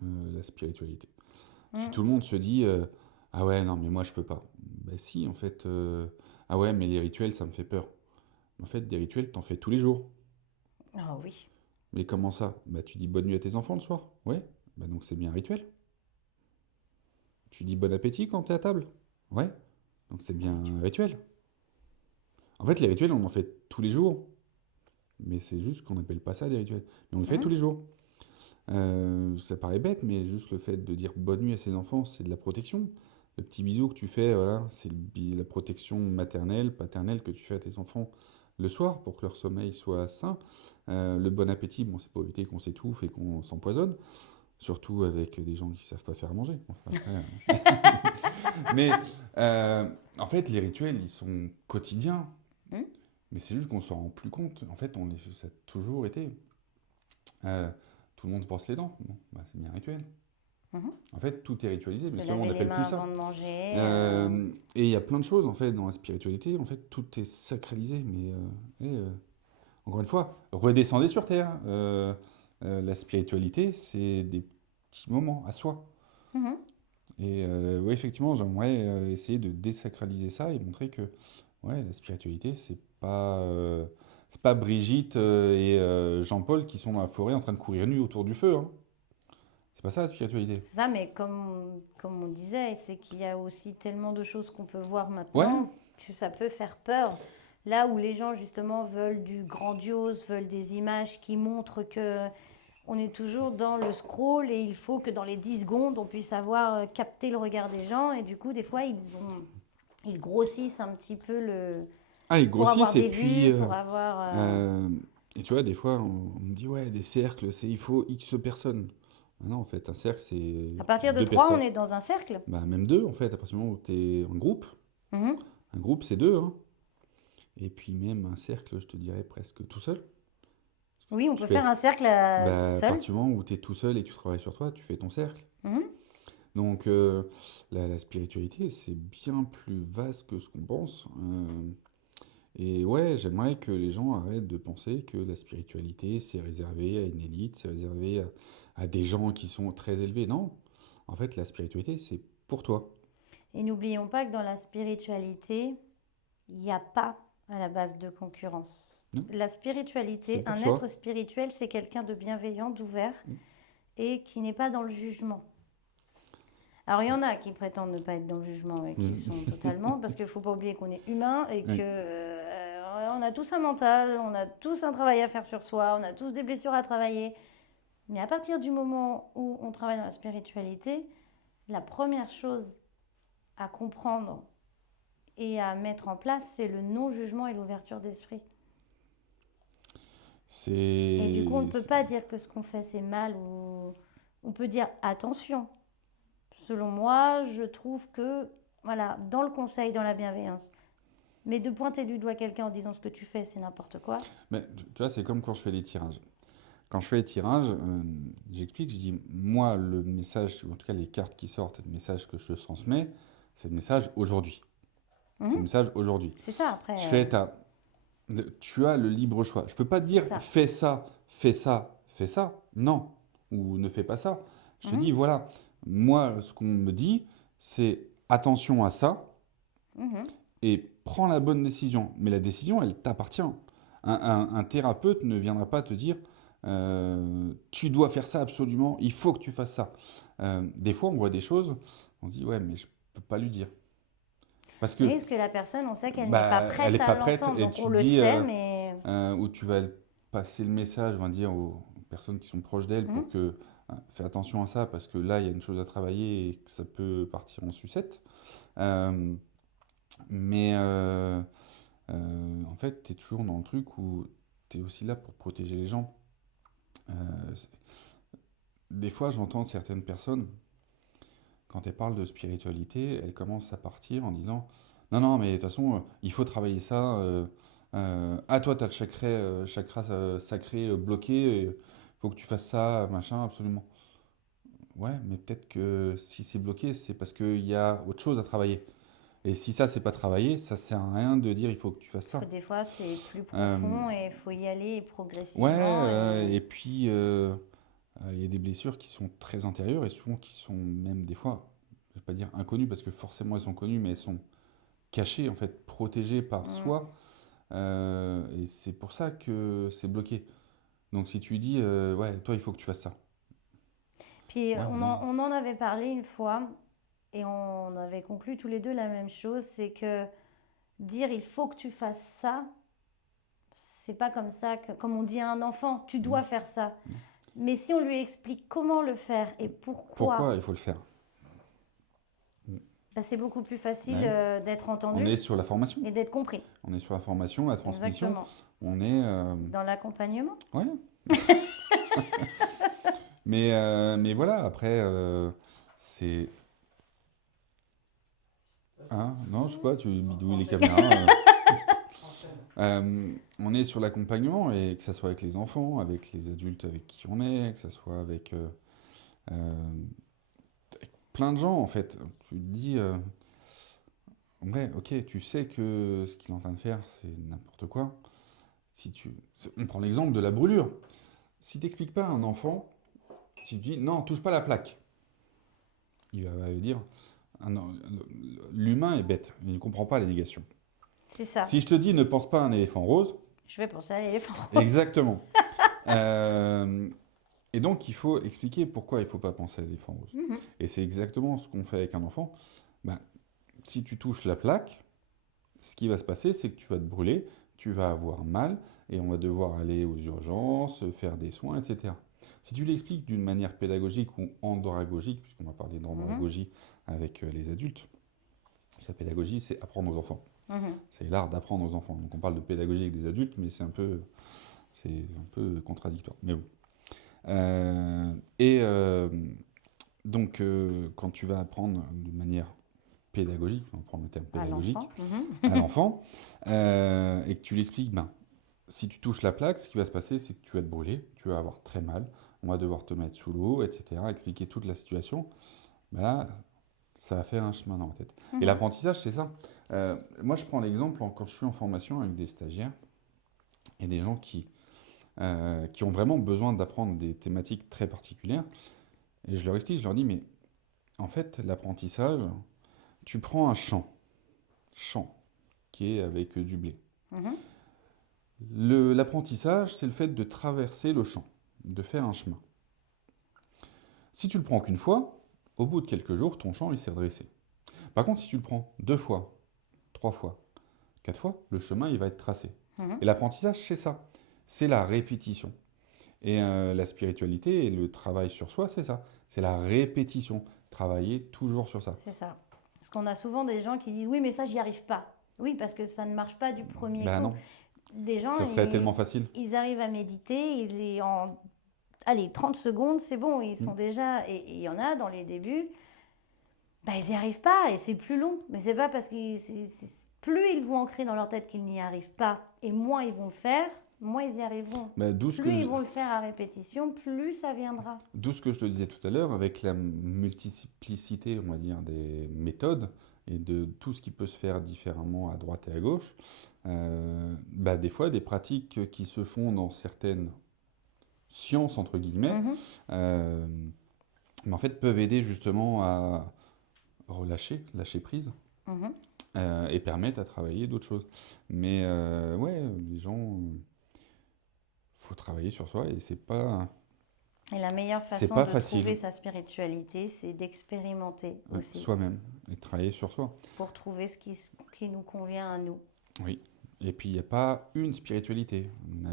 la spiritualité. Si Mm. tout le monde se dit ah ouais, non, mais moi je peux pas. Ben si, en fait, ah ouais, mais les rituels, ça me fait peur. En fait, des rituels, t'en fais tous les jours. Ah oui. Mais comment ça? Bah, tu dis bonne nuit à tes enfants le soir. Ouais, bah donc c'est bien un rituel. Tu dis bon appétit quand t'es à table. Ouais, donc c'est bien un rituel. En fait, les rituels, on en fait tous les jours. Mais c'est juste qu'on n'appelle pas ça des rituels. Mais on le fait tous Mm. les jours. Ça paraît bête, mais juste le fait de dire bonne nuit à ses enfants, c'est de la protection. Le petit bisou que tu fais, voilà, c'est la protection maternelle, paternelle que tu fais à tes enfants le soir pour que leur sommeil soit sain. Le bon appétit, bon, c'est pour éviter qu'on s'étouffe et qu'on s'empoisonne, surtout avec des gens qui savent pas faire à manger. Enfin, mais en fait, les rituels, ils sont quotidiens, Mm. mais c'est juste qu'on s'en rend plus compte. En fait, ça a toujours été. Euh, Tout le monde se brosse les dents. Bon, bah, c'est bien un rituel. Mhm. En fait, tout est ritualisé, mais Se seulement on laver les n'appelle plus mains ça. avant de manger. Et il y a plein de choses en fait dans la spiritualité. En fait, tout est sacralisé. Mais encore une fois, redescendez sur terre. La spiritualité, c'est des petits moments à soi. Mhm. Et oui, effectivement, j'aimerais essayer de désacraliser ça et montrer que ouais, la spiritualité, c'est pas Brigitte et Jean-Paul qui sont dans la forêt en train de courir nus autour du feu, hein. C'est pas ça la spiritualité. C'est ça, mais comme on disait, c'est qu'il y a aussi tellement de choses qu'on peut voir Ouais, maintenant que ça peut faire peur. Là où les gens justement veulent du grandiose, veulent des images qui montrent que on est toujours dans le scroll et il faut que dans les 10 secondes on puisse avoir capté le regard des gens et du coup des fois ils grossissent un petit peu ah, ils pour avoir grossissent et des puis vues, pour avoir euh, et tu vois, des fois on me dit ouais, des cercles, il faut X personnes. Ah non, en fait, un cercle c'est à partir de deux 3 on personnes. est dans un cercle. Bah même deux en fait, à partir du moment où tu es en groupe. Mhm. Un groupe c'est deux, hein. Et puis même un cercle, je te dirais presque tout seul. Oui, on Tu peut faire fais un cercle bah, à seul. partir du moment où tu es tout seul et que tu travailles sur toi, tu fais ton cercle. Mhm. Donc la spiritualité, c'est bien plus vaste que ce qu'on pense. Et ouais, j'aimerais que les gens arrêtent de penser que la spiritualité, c'est réservé à une élite, c'est réservé à des gens qui sont très élevés. Non, en fait, la spiritualité, c'est pour toi. Et n'oublions pas que dans la spiritualité, il n'y a pas à la base de concurrence. Non, La c'est spiritualité, pour un être soi. spirituel, c'est quelqu'un de bienveillant, d'ouvert Mm. et qui n'est pas dans le jugement. Alors il y en a qui prétendent ne pas être dans le jugement et qui Mm. le sont totalement, parce qu'il ne faut pas oublier qu'on est humain et Oui. que on a tous un mental, on a tous un travail à faire sur soi, on a tous des blessures à travailler. Mais à partir du moment où on travaille dans la spiritualité, la première chose à comprendre et à mettre en place, c'est le non-jugement et l'ouverture d'esprit. Et du coup, on ne peut C'est... pas dire que ce qu'on fait, c'est mal ou on peut dire attention. Selon moi, je trouve que, voilà, dans le conseil, dans la bienveillance, mais de pointer du doigt quelqu'un en disant ce que tu fais, c'est n'importe quoi. Mais, tu vois, c'est comme quand je fais les tirages. Quand je fais les tirages, j'explique, je dis, moi, le message, ou en tout cas les cartes qui sortent, le message que je transmets, c'est le message aujourd'hui. C'est le Mhm. message aujourd'hui. C'est ça, après, Je fais tu as le libre choix. Je peux pas te c'est dire, ça. fais ça, fais ça, fais ça. Non. Ou ne fais pas ça. Je te Mhm. dis, voilà, moi, ce qu'on me dit, c'est attention à ça Mhm. et prends la bonne décision. Mais la décision, elle t'appartient. Un thérapeute ne viendra pas te dire tu dois faire ça absolument, il faut que tu fasses ça. Des fois, on voit des choses, on se dit ouais, mais je peux pas lui dire. Parce que Oui, parce que la personne, on sait qu'elle n'est pas bah, elle prête n'est à pas prête l'entendre, et donc tu on te le dis sait, mais... où tu vas passer le message, on va dire, aux personnes qui sont proches d'elle Mhm. pour que fais attention à ça parce que là, il y a une chose à travailler et que ça peut partir en sucette. Euh, Mais en fait, tu es toujours dans le truc où tu es aussi là pour protéger les gens. Euh, c'est- des fois, j'entends certaines personnes, quand elles parlent de spiritualité, elles commencent à partir en disant, non, non, mais de toute façon, il faut travailler ça. Ah, toi, tu as le chakra sacré bloqué, il faut que tu fasses ça, machin, absolument. Ouais, mais peut-être que si c'est bloqué, c'est parce qu'il y a autre chose à travailler. Et si ça, c'est pas travaillé, ça sert à rien de dire il faut que tu fasses ça. Des fois, c'est plus Euh, profond et il faut y aller ouais, progressivement. et puis il y a des blessures qui sont très antérieures et souvent qui sont même des fois, je vais pas dire inconnues parce que forcément elles sont connues, mais elles sont cachées, en fait, protégées par Mm. soi. Et c'est pour ça que c'est bloqué. Donc si tu lui dis, ouais, toi il faut que tu fasses ça. Puis Ouais, non. on en avait parlé une fois et on avait conclu tous les deux la même chose, c'est que dire il faut que tu fasses ça, c'est pas comme ça que, comme on dit à un enfant, tu dois Non, faire ça. non. Mais si on lui explique comment le faire et pourquoi, Pourquoi il faut le faire? Mm. bah, c'est beaucoup plus facile Ouais. d'être On entendu est sur la formation. et d'être compris. On est sur la formation, la transmission. Exactement. On est. Dans l'accompagnement. Ouais. Mais voilà, après, c'est. Hein? Non, je sais pas, tu bidouilles les caméras. On est sur l'accompagnement, et que ce soit avec les enfants, avec les adultes avec qui on est, que ce soit euh, avec plein de gens, en fait. Tu te dis, ouais, ok, tu sais que ce qu'il est en train de faire, c'est n'importe quoi. On prend l'exemple de la brûlure. Si tu n'expliques pas à un enfant, si tu dis non, touche pas la plaque, il va dire ah non, l'humain est bête, il ne comprend pas la négation. C'est ça. Si je te dis ne pense pas à un éléphant rose, Je vais penser à l'éléphant rose. exactement. Euh, et donc il faut expliquer pourquoi il ne faut pas penser à l'éléphant rose. Mhm. Et c'est exactement ce qu'on fait avec un enfant. Ben, si tu touches la plaque, ce qui va se passer, c'est que tu vas te brûler, tu vas avoir mal, et on va devoir aller aux urgences, faire des soins, etc. Si tu l'expliques d'une manière pédagogique ou andragogique, puisqu'on va parler d'andragogie avec les adultes, la pédagogie, c'est apprendre aux enfants. Mhm. C'est l'art d'apprendre aux enfants. Donc on parle de pédagogie avec des adultes, mais c'est un peu contradictoire. Mais bon. Et donc, quand tu vas apprendre de manière pédagogique, on va prendre le terme À pédagogique, l'enfant. Mhm. à l'enfant, et que tu l'expliques, ben, si tu touches la plaque, ce qui va se passer, c'est que tu vas te brûler, tu vas avoir très mal, on va devoir te mettre sous l'eau, etc., expliquer toute la situation. Ben là, ça va faire un chemin dans la tête. Et Mhm. l'apprentissage, c'est ça. Moi, je prends l'exemple quand je suis en formation avec des stagiaires et des gens qui ont vraiment besoin d'apprendre des thématiques très particulières. Et je leur explique, je leur dis, mais en fait, l'apprentissage, tu prends un champ qui est avec du blé. Mhm. L'apprentissage, c'est le fait de traverser le champ, de faire un chemin. Si tu le prends qu'une fois, au bout de quelques jours, ton champ, il s'est redressé. Par contre, si tu le prends 2 fois, 3 fois, 4 fois, le chemin, il va être tracé. Mhm. Et l'apprentissage, c'est ça. C'est la répétition. Et la spiritualité et le travail sur soi, c'est ça. C'est la répétition. Travailler toujours sur ça. C'est ça. Parce qu'on a souvent des gens qui disent oui, mais ça, j'y arrive pas. Oui, parce que ça ne marche pas du premier Ben coup. non, Des gens, ça serait tellement facile. ils arrivent à méditer, allez, 30 secondes, c'est bon, ils sont Mm. déjà. Et il y en a dans les débuts, bah, ils n'y arrivent pas et c'est plus long. Mais c'est pas parce que plus ils vont ancrer dans leur tête qu'ils n'y arrivent pas et moins ils vont le faire, moins ils y arriveront. Ben, Plus ils vont le faire à répétition, plus ça viendra. d'où ce que je te disais tout à l'heure, avec la multiplicité, on va dire, des méthodes et de tout ce qui peut se faire différemment à droite et à gauche, bah, des fois, des pratiques qui se font dans certaines sciences, entre guillemets, Mhm. euh, mais en fait, peuvent aider justement à lâcher prise, Mhm. et permettre à travailler d'autres choses. Mais ouais, les gens, faut travailler sur soi et Et la meilleure c'est façon pas de facile. trouver sa spiritualité, c'est d'expérimenter aussi, Soi-même et travailler sur soi. pour trouver ce qui nous convient à nous. Oui. Et puis il n'y a pas une spiritualité. On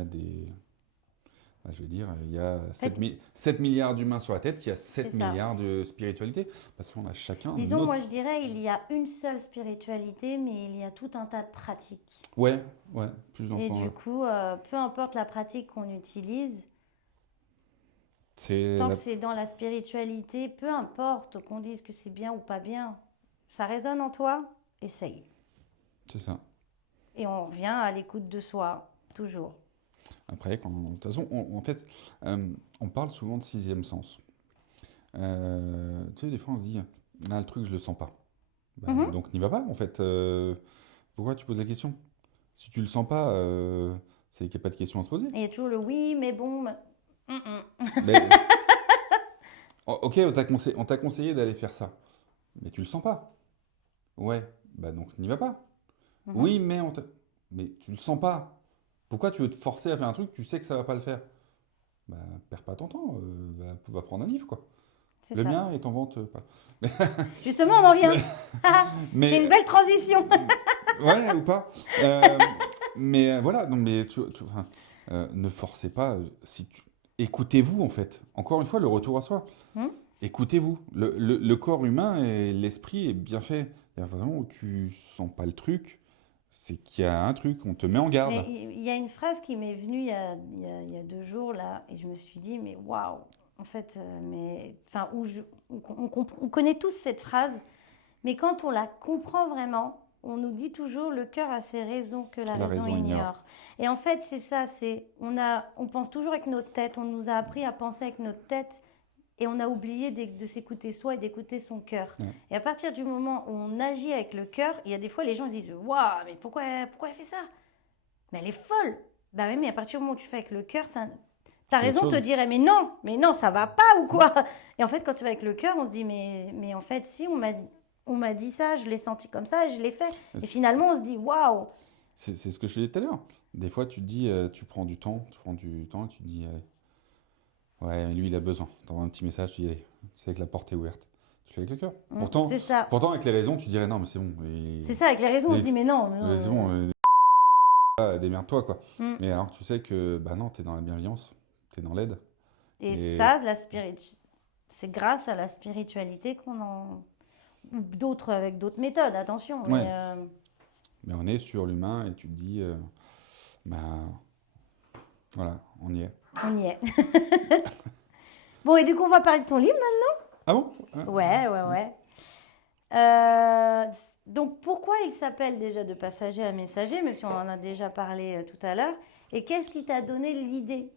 a Bah, je veux dire, il y a fait, 7 milliards d'humains sur la Terre, il y a 7 c'est ça. milliards de spiritualité, parce qu'on a chacun Disons, notre... moi je dirais, il y a une seule spiritualité, mais il y a tout un tas de pratiques. Ouais, plus dans ce Et du sens-là. coup, peu importe la pratique qu'on utilise, C'est tant la... que c'est dans la spiritualité, peu importe qu'on dise que c'est bien ou pas bien, ça résonne en toi, essaye. C'est ça. Et on revient à l'écoute de soi, toujours. Après, de toute façon, en fait, on parle souvent de sixième sens. Tu sais, des fois, on se dit, ah, le truc, je le sens pas. Bah, Mhm. donc, n'y va pas, en fait. Pourquoi tu poses la question? Si tu le sens pas, c'est qu'il n'y a pas de question à se poser. Et il y a toujours le oui, mais bon. Mm-mm. Mais, ok, on t'a conseillé d'aller faire ça, mais tu le sens pas. Ouais, bah donc n'y va pas. Mhm. Oui, mais tu le sens pas. Pourquoi tu veux te forcer à faire un truc, tu sais que ça va pas le faire? Bah, perds pas ton temps, va prendre un livre, quoi. C'est Le ça. mien, et t'en ventes pas. Justement, on en vient. C'est une Mais, belle transition. ouais, ou pas. Euh, mais voilà, non, mais enfin, ne forcez pas. Écoutez-vous, en fait. Encore une fois, le retour à soi. Hmm. Écoutez-vous. Le corps humain et l'esprit est bien fait. Il y a vraiment où tu sens pas le truc, c'est qu'il y a un truc, on te met en Mais garde. il y a une phrase qui m'est venue il y a 2 jours là, et je me suis dit, mais waouh, en fait, mais, enfin, on connaît tous cette phrase, mais quand on la comprend vraiment, on nous dit toujours le cœur a ses raisons que la La raison raison ignore. ignore. Et en fait, c'est ça, on pense toujours avec notre tête, on nous a appris à penser avec notre tête, et on a oublié de s'écouter soi et d'écouter son cœur. Ouais. Et à partir du moment où on agit avec le cœur, il y a des fois les gens disent, waouh, mais pourquoi elle fait ça? Mais elle est folle. Bah oui, mais à partir du moment où tu fais avec le cœur, ça... T'as C'est autre raison de te chose. dire, eh, mais non, ça va pas ou quoi? Et en fait, quand tu vas avec le cœur, on se dit, mais en fait, si, on m'a dit ça, je l'ai senti comme ça, je l'ai fait. Et finalement, on se dit, waouh! C'est ce que je te disais tout à l'heure. Des fois, tu te dis, tu prends du temps, et tu te dis, ouais, lui, il a besoin. T'envoies un petit message, tu dis, allez, c'est que la porte est ouverte. Tu fais avec le cœur. C'est ça. Pourtant, avec les raisons, tu dirais, non, mais c'est bon. C'est ça, avec les raisons, on se dit, mais non. C'est bon, démerde-toi, quoi. Mm. Mais alors que tu sais que, bah non, t'es dans la bienveillance, t'es dans l'aide. Et Et ça, c'est grâce à la spiritualité qu'on en... ou d'autres, avec d'autres méthodes, attention. Ouais. Mais, mais on est sur l'humain et tu te dis, bah voilà, on y est. on y est. Bon, et du coup, on va parler de ton livre. Ah bon? Ouais. Donc, pourquoi il s'appelle déjà De passager à messager, même si on en a déjà parlé tout à l'heure. Et qu'est-ce qui t'a donné l'idée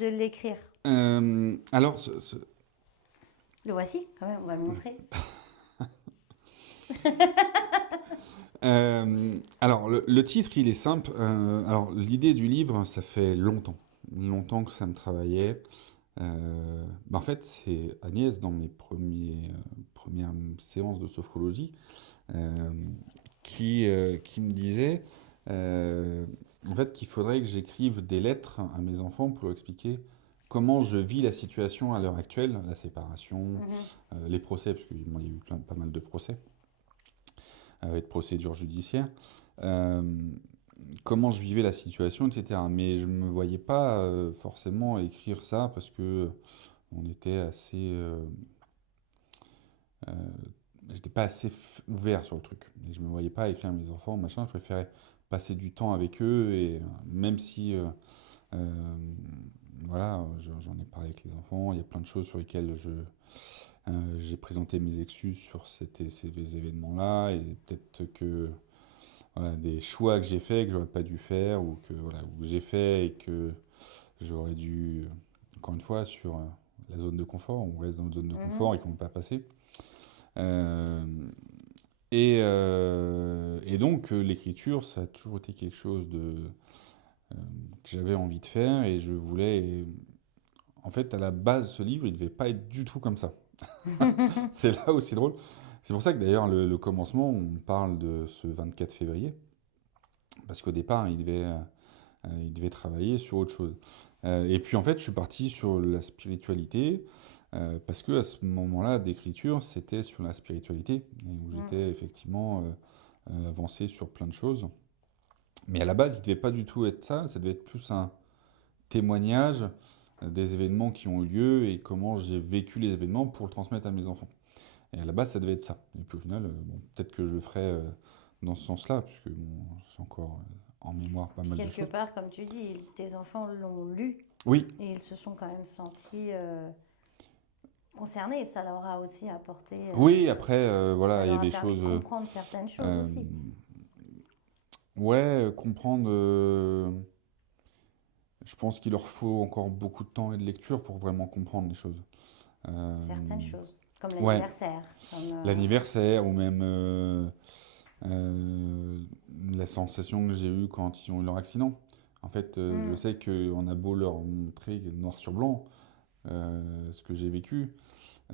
de l'écrire? Alors, Le voici, quand même, on va le montrer. alors le titre, il est simple. Alors, l'idée du livre, ça fait longtemps que ça me travaillait. En fait, c'est Agnès, dans mes premières séances de sophrologie, qui me disait en fait qu'il faudrait que j'écrive des lettres à mes enfants pour leur expliquer comment je vis la situation à l'heure actuelle, la séparation, les procès, parce qu'il y a eu pas mal de procès, avec de procédures judiciaires, comment je vivais la situation, etc. Mais je ne me voyais pas forcément écrire ça parce que on était assez... j'étais pas assez ouvert sur le truc. Et je me voyais pas écrire à mes enfants, machin. Je préférais passer du temps avec eux et même si... voilà, j'en ai parlé avec les enfants, il y a plein de choses sur lesquelles j'ai présenté mes excuses sur ces événements-là et peut-être que voilà, des choix que j'ai faits que j'aurais pas dû faire ou que voilà, ou que j'ai fait et que j'aurais dû, encore une fois, sur la zone de confort, on reste dans notre zone de confort et qu'on ne peut pas passer. Euh, et donc l'écriture, ça a toujours été quelque chose que j'avais envie de faire et je voulais... En fait, à la base, ce livre, il ne devait pas être du tout comme ça. C'est là où c'est drôle. C'est pour ça que d'ailleurs, le commencement, on parle de ce 24 février. Parce qu'au départ, il devait travailler sur autre chose. Et puis en fait, je suis parti sur la spiritualité. Parce que à ce moment-là d'écriture, c'était sur la spiritualité. Où j'étais effectivement avancé sur plein de choses. Mais à la base, il ne devait pas du tout être ça. Ça devait être plus un témoignage des événements qui ont eu lieu et comment j'ai vécu les événements pour le transmettre à mes enfants. Et à la base, ça devait être ça. Et puis au final, bon, peut-être que je le ferai dans ce sens-là, puisque bon, j'ai encore en mémoire pas Puis mal de quelque choses. part, comme tu dis, tes enfants l'ont lu Oui, et ils se sont quand même sentis concernés. Ça leur a aussi apporté, oui, après, ça voilà, il y a leur a des permis choses. de comprendre certaines choses Euh, aussi. ouais, comprendre. Je pense qu'il leur faut encore beaucoup de temps et de lecture pour vraiment comprendre les choses. Euh, Certaines choses, comme ouais, l'anniversaire. Comme, l'anniversaire ou même euh, la sensation que j'ai eue quand ils ont eu leur accident. En fait, je sais qu'on a beau leur montrer noir sur blanc ce que j'ai vécu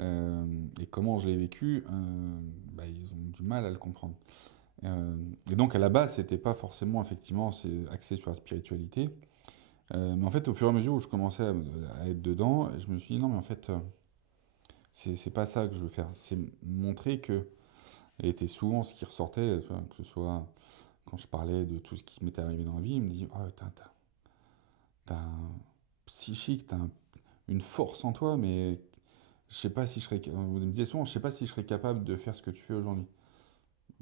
euh, et comment je l'ai vécu, bah, ils ont du mal à le comprendre. Et donc à la base, c'était pas forcément effectivement c'est axé sur la spiritualité. Mais en fait, au fur et à mesure où je commençais à être dedans, je me suis dit non, mais en fait, c'est pas ça que je veux faire. C'est montrer que, et c'était souvent ce qui ressortait, tu vois, que ce soit quand je parlais de tout ce qui m'était arrivé dans la vie, il me dit oh, t'as un psychique, une force en toi, mais je sais pas si je serais. Vous me disiez souvent, je sais pas si je serais capable de faire ce que tu fais aujourd'hui.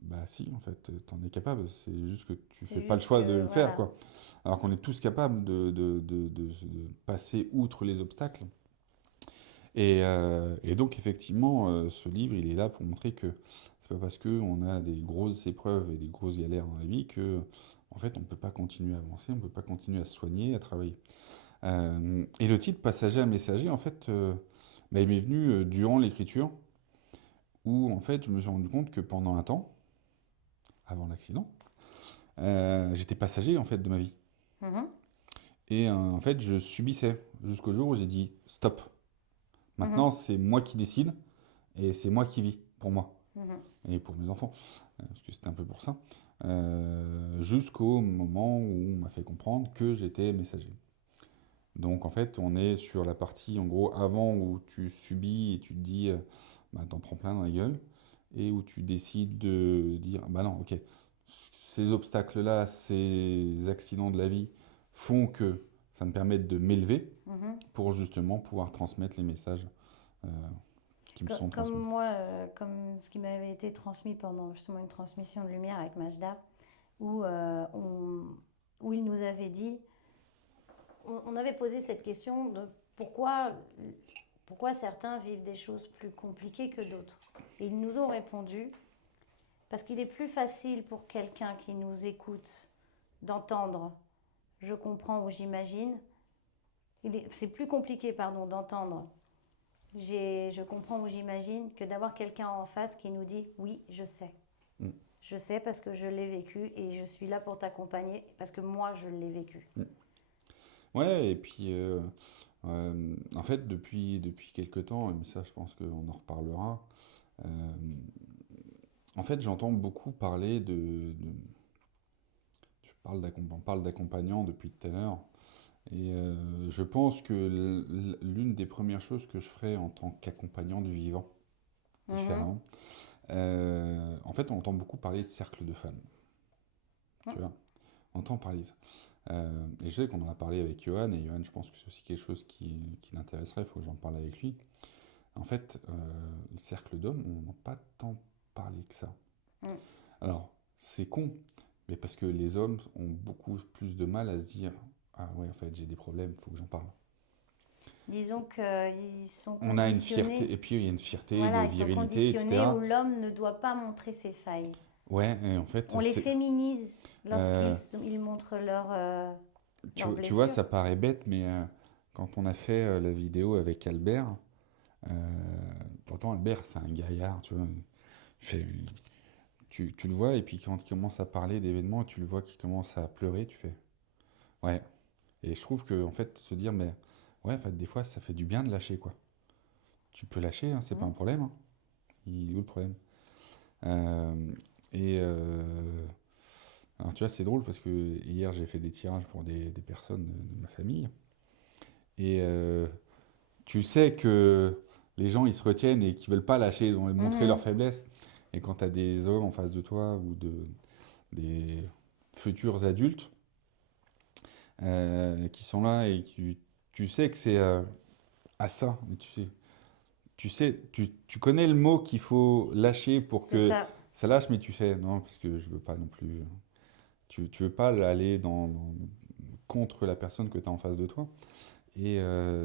Bah si, en fait, t'en es capable. C'est juste que tu c'est fais pas le juste choix de que, le faire, voilà. quoi. Alors qu'on est tous capables de passer outre les obstacles. Et donc, effectivement, ce livre, il est là pour montrer que c'est pas parce qu'on a des grosses épreuves et des grosses galères dans la vie que, en fait, on peut pas continuer à avancer, on peut pas continuer à se soigner, à travailler. Et le titre Passager à messager, en fait, bah, il m'est venu durant l'écriture, où, en fait, je me suis rendu compte que pendant un temps, avant l'accident, j'étais passager, en fait, de ma vie. Mhm, Et en fait, je subissais jusqu'au jour où j'ai dit stop. mhm, Maintenant, c'est moi qui décide et c'est moi qui vis pour moi mhm. et pour mes enfants, parce que c'était un peu pour ça. Jusqu'au moment où on m'a fait comprendre que j'étais messager. Donc en fait, on est sur la partie en gros avant où tu subis et tu te dis bah, t'en prends plein dans la gueule et où tu décides de dire bah non, ok, ces obstacles-là, ces accidents de la vie font que ça me permet de m'élever Mhm. pour justement pouvoir transmettre les messages euh, qui me sont Comme transmis. moi, comme ce qui m'avait été transmis pendant justement une transmission de lumière avec Majda, où, où il nous avait dit, on avait posé cette question de pourquoi certains vivent des choses plus compliquées que d'autres. Et ils nous ont répondu, parce qu'il est plus facile pour quelqu'un qui nous écoute d'entendre je comprends ou j'imagine. C'est plus compliqué, pardon, d'entendre je comprends ou j'imagine que d'avoir quelqu'un en face qui nous dit oui, je sais. Mm. Je sais parce que je l'ai vécu et je suis là pour t'accompagner parce que moi je l'ai vécu. Mm. Ouais, et puis en fait, depuis quelques temps, mais ça je pense qu'on en reparlera, euh, en fait j'entends beaucoup parler on parle d'accompagnant depuis tout à l'heure, et je pense que l'une des premières choses que je ferais en tant qu'accompagnant du vivant, Mhm. différemment, en fait on entend beaucoup parler de cercle de femmes, tu vois, on entend parler de ça. Et je sais qu'on en a parlé avec Johan, et Johan, je pense que c'est aussi quelque chose qui l'intéresserait, il faut que j'en parle avec lui. En fait, le cercle d'hommes, on n'a pas tant parlé que ça. Mm. Alors, c'est con, mais parce que les hommes ont beaucoup plus de mal à se dire ah ouais, en fait, j'ai des problèmes, il faut que j'en parle. Disons qu'ils sont On a une fierté, conditionnés. et puis il y a une fierté de Voilà, ils sont virilité, conditionnés où etc. l'homme ne doit pas montrer ses failles. Ouais, et en fait, On les féminise euh, lorsqu'ils montrent leurs tu vois, blessures. ça paraît bête, mais quand on a fait la vidéo avec Albert, euh, pourtant Albert, c'est un gaillard, tu vois. Il fait, tu le vois, et puis quand il commence à parler d'événements, tu le vois qu'il commence à pleurer, tu fais ouais. Et je trouve que, en fait, se dire, mais ouais, en fait, des fois, ça fait du bien de lâcher, quoi. Tu peux lâcher, hein, c'est pas un Mm. problème, hein. Il est où le problème? Euh, et alors, tu vois, c'est drôle parce que hier, j'ai fait des tirages pour des personnes de ma famille. Et tu sais que les gens, ils se retiennent et qu'ils veulent pas lâcher, ils vont montrer leur Mhm. faiblesse. Et quand tu as des hommes en face de toi ou des futurs adultes qui sont là et qui tu sais que c'est à ça. Mais tu connais le mot qu'il faut lâcher pour C'est que ça. ça lâche, mais tu fais non, parce que je veux pas non plus. Tu veux pas aller contre la personne que tu as en face de toi. Et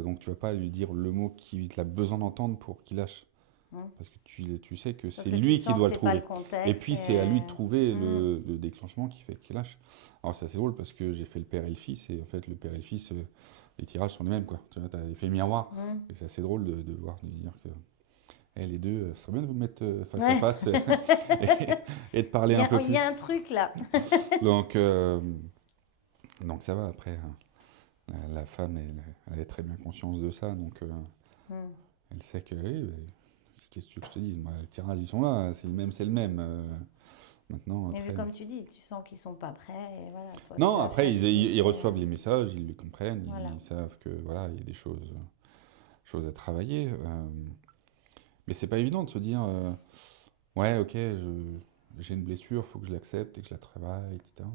donc tu vas pas lui dire le mot qu'il a besoin d'entendre pour qu'il lâche. Hum. Parce que tu sais que Parce c'est que tu lui qui sens que doit le c'est pas le trouver. Et contexte. puis c'est à lui de trouver Hum. le déclenchement qui fait qu'il lâche. Alors c'est assez drôle parce que j'ai fait le père et le fils, et en fait le père et le fils, les tirages sont les mêmes, quoi. Tu vois, t'as l'effet miroir. Hum. Et c'est assez drôle de voir, de dire que les deux, ce serait bien de vous mettre face à Ouais. face et de parler un peu Il plus. y a un truc là. Donc, donc ça va, après, la femme, elle a très bien conscience de ça, donc Hum. elle sait que, oui, qu'est-ce que tu veux que je te dise, moi, les tirages, ils sont là, c'est le même, c'est le même. Maintenant, Mais après... comme tu dis, tu sens qu'ils sont pas prêts. Et voilà, toi, tu Non, vas après, faciliter. ils reçoivent les messages, ils le comprennent, Voilà. ils savent que, voilà, il y a des choses à travailler. Mais c'est pas évident de se dire, ouais, ok, j'ai une blessure, il faut que je l'accepte et que je la travaille, etc.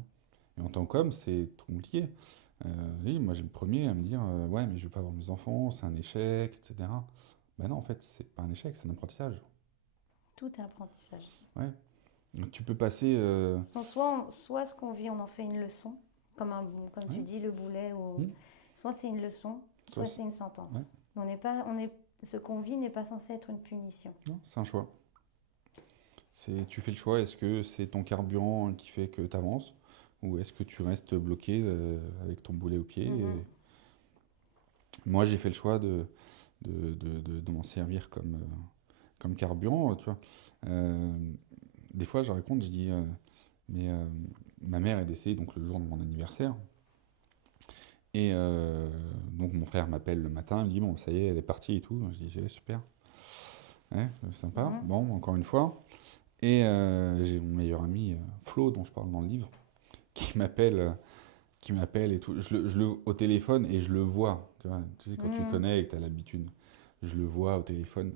Et en tant qu'homme, c'est trop compliqué. Oui, moi, j'ai le premier à me dire, ouais, mais je veux pas avoir mes enfants, c'est un échec, etc. Ben non, en fait, c'est pas un échec, c'est un apprentissage. Tout est apprentissage. Ouais. Donc, tu peux passer. Soit ce qu'on vit, on en fait une leçon, comme tu Ouais. dis, le boulet, ou Mm. soit c'est une leçon, Soit soit c'est- c'est une sentence. ouais. Ce qu'on vit n'est pas censé être une punition. Non, c'est un choix. Tu fais le choix, est-ce que c'est ton carburant qui fait que tu avances, ou est-ce que tu restes bloqué avec ton boulet au pied Mhm. Moi, j'ai fait le choix de m'en servir comme carburant, tu vois. Euh, des fois, je raconte, je dis, mais ma mère est décédée donc le jour de mon anniversaire. Et donc mon frère m'appelle le matin, il me dit, bon, ça y est, elle est partie et tout. Je dis, ouais, super, ouais, sympa. Mhm. Bon, encore une fois. Et j'ai mon meilleur ami, Flo, dont je parle dans le livre, qui m'appelle et tout. Au téléphone et je le vois. Tu sais, quand tu Mhm. connais et que tu as l'habitude, je le vois au téléphone.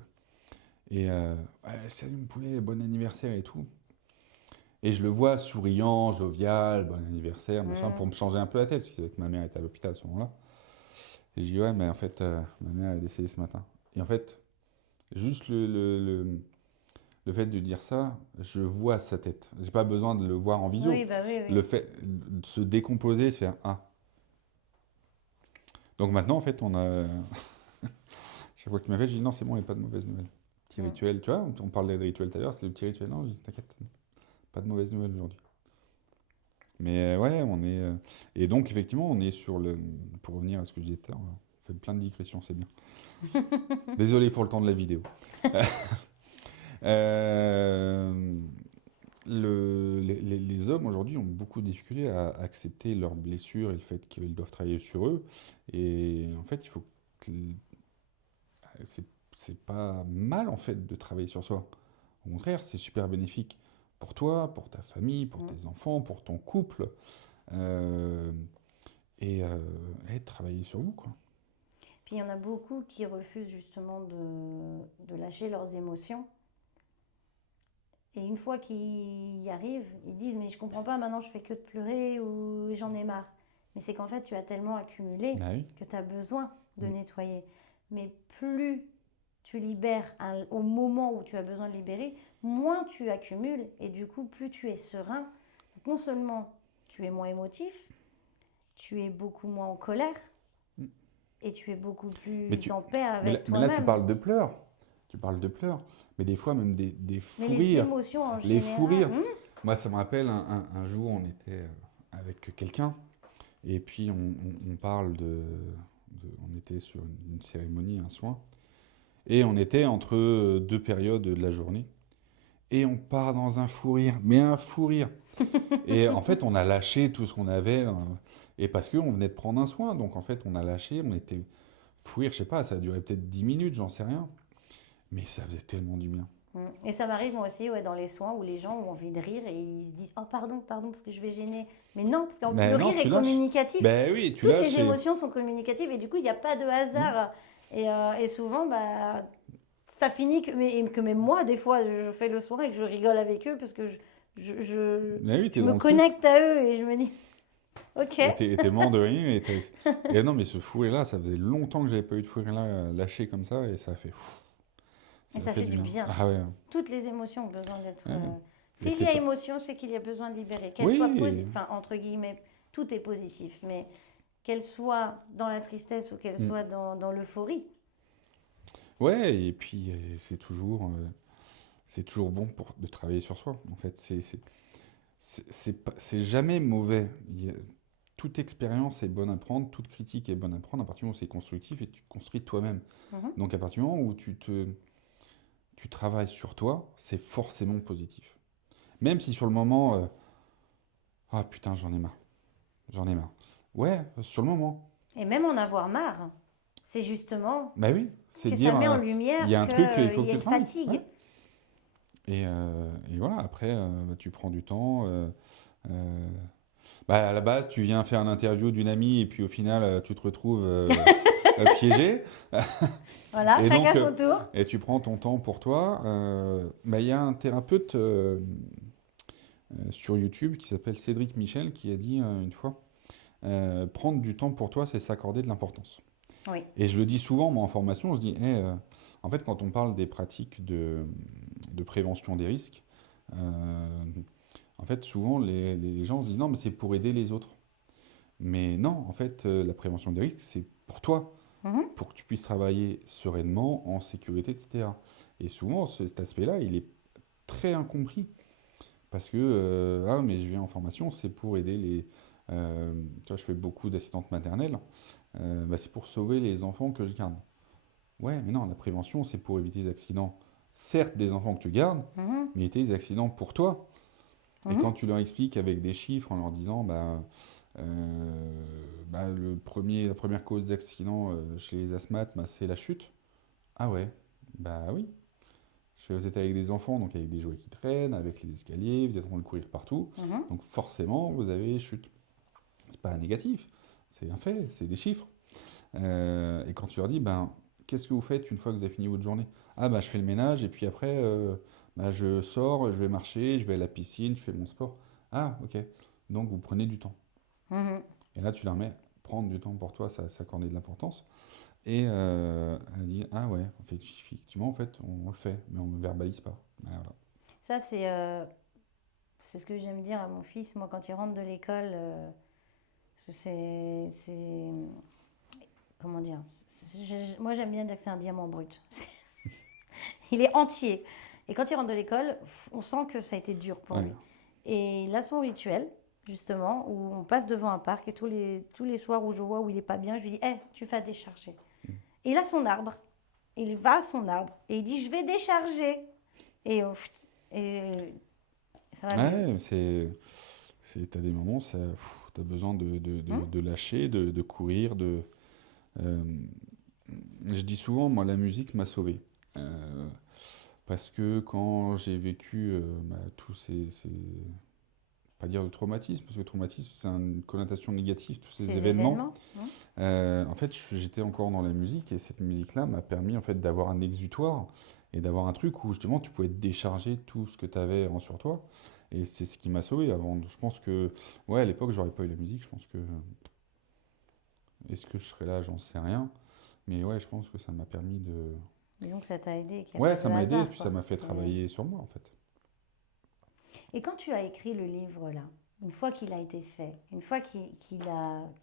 Et ouais, salut mon poulet, bon anniversaire et tout. Et je le vois souriant, jovial, bon anniversaire, machin, pour me changer un peu la tête, parce que ma mère était à l'hôpital à ce moment-là. Et je dis, ouais, mais en fait, ma mère est décédée ce matin. Et en fait, juste le fait de dire ça, je vois sa tête. J'ai pas besoin de le voir en visio. Oui, bah oui, oui. Le fait de se décomposer, se faire ah. Donc maintenant, en fait, on a. Chaque fois qu'il m'appelle, je dis non, c'est bon, il n'y a pas de mauvaise nouvelle. Petit Mm. rituel, tu vois, on parlait de rituel tout à l'heure, c'est le petit rituel. Non, je dis t'inquiète, pas de mauvaise nouvelle aujourd'hui. Mais ouais, on est. Et donc, effectivement, on est sur le. Pour revenir à ce que je disais tout à l'heure, on fait plein de digressions, c'est bien. Désolé pour le temps de la vidéo. Euh, les hommes aujourd'hui ont beaucoup de difficultés à accepter leurs blessures et le fait qu'ils doivent travailler sur eux. Et en fait, il faut que c'est pas mal en fait de travailler sur soi. Au contraire, c'est super bénéfique pour toi, pour ta famille, pour Mm. tes enfants, pour ton couple. Euh, et travailler sur vous, quoi. Puis il y en a beaucoup qui refusent justement de lâcher leurs émotions. Et une fois qu'ils y arrivent, ils disent mais je comprends pas, maintenant je fais que de pleurer ou j'en ai marre. Mais c'est qu'en fait tu as tellement accumulé Ah oui. que tu as besoin de Mm. nettoyer. Mais plus tu libères au moment où tu as besoin de libérer, moins tu accumules et du coup plus tu es serein. Donc, non seulement tu es moins émotif, tu es beaucoup moins en colère Mm. et tu es beaucoup plus Mais, tu, en paix mais, avec mais là, tu toi-même. parles de pleurs. Tu parles de pleurs. Mais des fois, même des fous Mais les rires. émotions en Les général. fous rires. Moi, ça me rappelle un jour, on était avec quelqu'un. Et puis, on parle on était sur une cérémonie, un soin. Et on était entre deux périodes de la journée. Et on part dans un fou rire. Mais un fou rire. Et en fait, on a lâché tout ce qu'on avait. Et parce qu'on venait de prendre un soin. Donc, en fait, on a lâché. On était fou rire. Je sais pas, ça a duré peut-être 10 minutes, j'en sais rien. Mais ça faisait tellement du bien. Et ça m'arrive moi aussi dans les soins où les gens ont envie de rire et ils se disent oh pardon parce que je vais gêner. Mais non, parce que Ben le non, rire tu est lâches. communicatif. Ben oui, tu Toutes lâches. les émotions sont communicatives et du coup il n'y a pas de hasard. Et souvent ça finit que même moi des fois je fais le soin et que je rigole avec eux parce que je Ben oui, t'es me dans le truc. connecte à eux et je me dis Ok. Et tellement de oui, et non, mais ce fou rire là, ça faisait longtemps que j'avais pas eu de fou rire là lâché comme ça, et ça a fait Et ça a ça fait fait du du bien. bien. Ah ouais. Toutes les émotions ont besoin d'être. Ouais. Et S'il c'est y a pas. émotion, c'est qu'il y a besoin de libérer. Qu'elle soit Oui, positive, enfin, entre guillemets, tout est positif, mais qu'elle soit dans la tristesse ou qu'elle mm. soit dans l'euphorie. Ouais, et puis c'est toujours bon de travailler sur soi. En fait, c'est jamais mauvais. Toute expérience est bonne à prendre, toute critique est bonne à prendre à partir du moment où c'est constructif et tu te construis toi-même. Mhm. Donc à partir du moment où tu travailles sur toi, c'est forcément positif. Même si sur le moment, ah putain, j'en ai marre. Ouais, sur le moment. Et même en avoir marre, c'est justement Bah oui, c'est que ça dire, met en il y lumière a un truc, il faut qu'il y que a tu une travailles. fatigue. Ouais. Et voilà, après, bah, tu prends du temps. Euh, Bah, à la base, tu viens faire une interview d'une amie et puis au final, tu te retrouves piégé. Voilà, Et chacun donc, son tour. et tu prends ton temps pour toi. Bah, il y a un thérapeute sur YouTube qui s'appelle Cédric Michel qui a dit une fois, prendre du temps pour toi, c'est s'accorder de l'importance. Oui. Et je le dis souvent, moi, en formation, je dis, en fait, quand on parle des pratiques de prévention des risques, euh, en fait, souvent, les gens se disent, non, mais c'est pour aider les autres. Mais non, en fait, la prévention des risques, c'est pour toi, Mhm. pour que tu puisses travailler sereinement, en sécurité, etc. Et souvent, cet aspect-là, il est très incompris. Parce que, ah, mais je viens en formation, c'est pour aider tu vois, je fais beaucoup d'assistantes maternelles, bah, c'est pour sauver les enfants que je garde. Ouais, mais non, la prévention, c'est pour éviter les accidents. Certes, des enfants que tu gardes, Mhm. mais éviter les accidents pour toi. Et Mhm. quand tu leur expliques avec des chiffres en leur disant, la première cause d'accident chez les asthmates, bah, c'est la chute. Ah ouais, bah oui. Vous êtes avec des enfants, donc avec des jouets qui traînent, avec les escaliers, vous êtes en train de courir partout. Mhm. Donc forcément, vous avez chute. C'est pas négatif, c'est un fait, c'est des chiffres. Et quand tu leur dis, ben, qu'est-ce que vous faites une fois que vous avez fini votre journée? Ah bah je fais le ménage et puis après, bah, je sors, je vais marcher, je vais à la piscine, je fais mon sport. Ah ok, donc vous prenez du temps. Mhm. Et là tu leur mets, prendre du temps pour toi, ça s'accorder de l'importance. Et elle dit, ah ouais, en fait, effectivement, en fait, on le fait, mais on ne le verbalise pas. Ah, voilà. Ça, c'est ce que j'aime dire à mon fils, moi, quand il rentre de l'école. Comment dire? Moi, j'aime bien dire que c'est un diamant brut. Il est entier. Et quand il rentre de l'école, on sent que ça a été dur pour Ouais. lui. Et il a son rituel, justement, où on passe devant un parc et tous les soirs où je vois où il est pas bien, je lui dis, hé, tu vas décharger. Et il a son arbre. Il va à son arbre et il dit, je vais décharger. Et ça va mieux. Ouais, t'as des moments, t'as besoin de lâcher, de courir, euh, je dis souvent, moi, la musique m'a sauvé. Parce que quand j'ai vécu tous pas dire le traumatisme, parce que le traumatisme, c'est une connotation négative, tous ces Ces événements. événements. En fait, j'étais encore dans la musique et cette musique-là m'a permis en fait d'avoir un exutoire et d'avoir un truc où justement tu pouvais décharger tout ce que tu avais en sur toi. Et c'est ce qui m'a sauvé avant. Je pense que, ouais, à l'époque, j'aurais pas eu la musique. Je pense que, est-ce que je serais là, j'en sais rien. Mais ouais, je pense que ça m'a permis de. Disons que ça t'a aidé, qu'il n'y a Ouais, pas ça de m'a aidé, et hasard, puis ça quoi. m'a fait travailler sur moi en fait. Et quand tu as écrit le livre là, une fois qu'il a été fait, une fois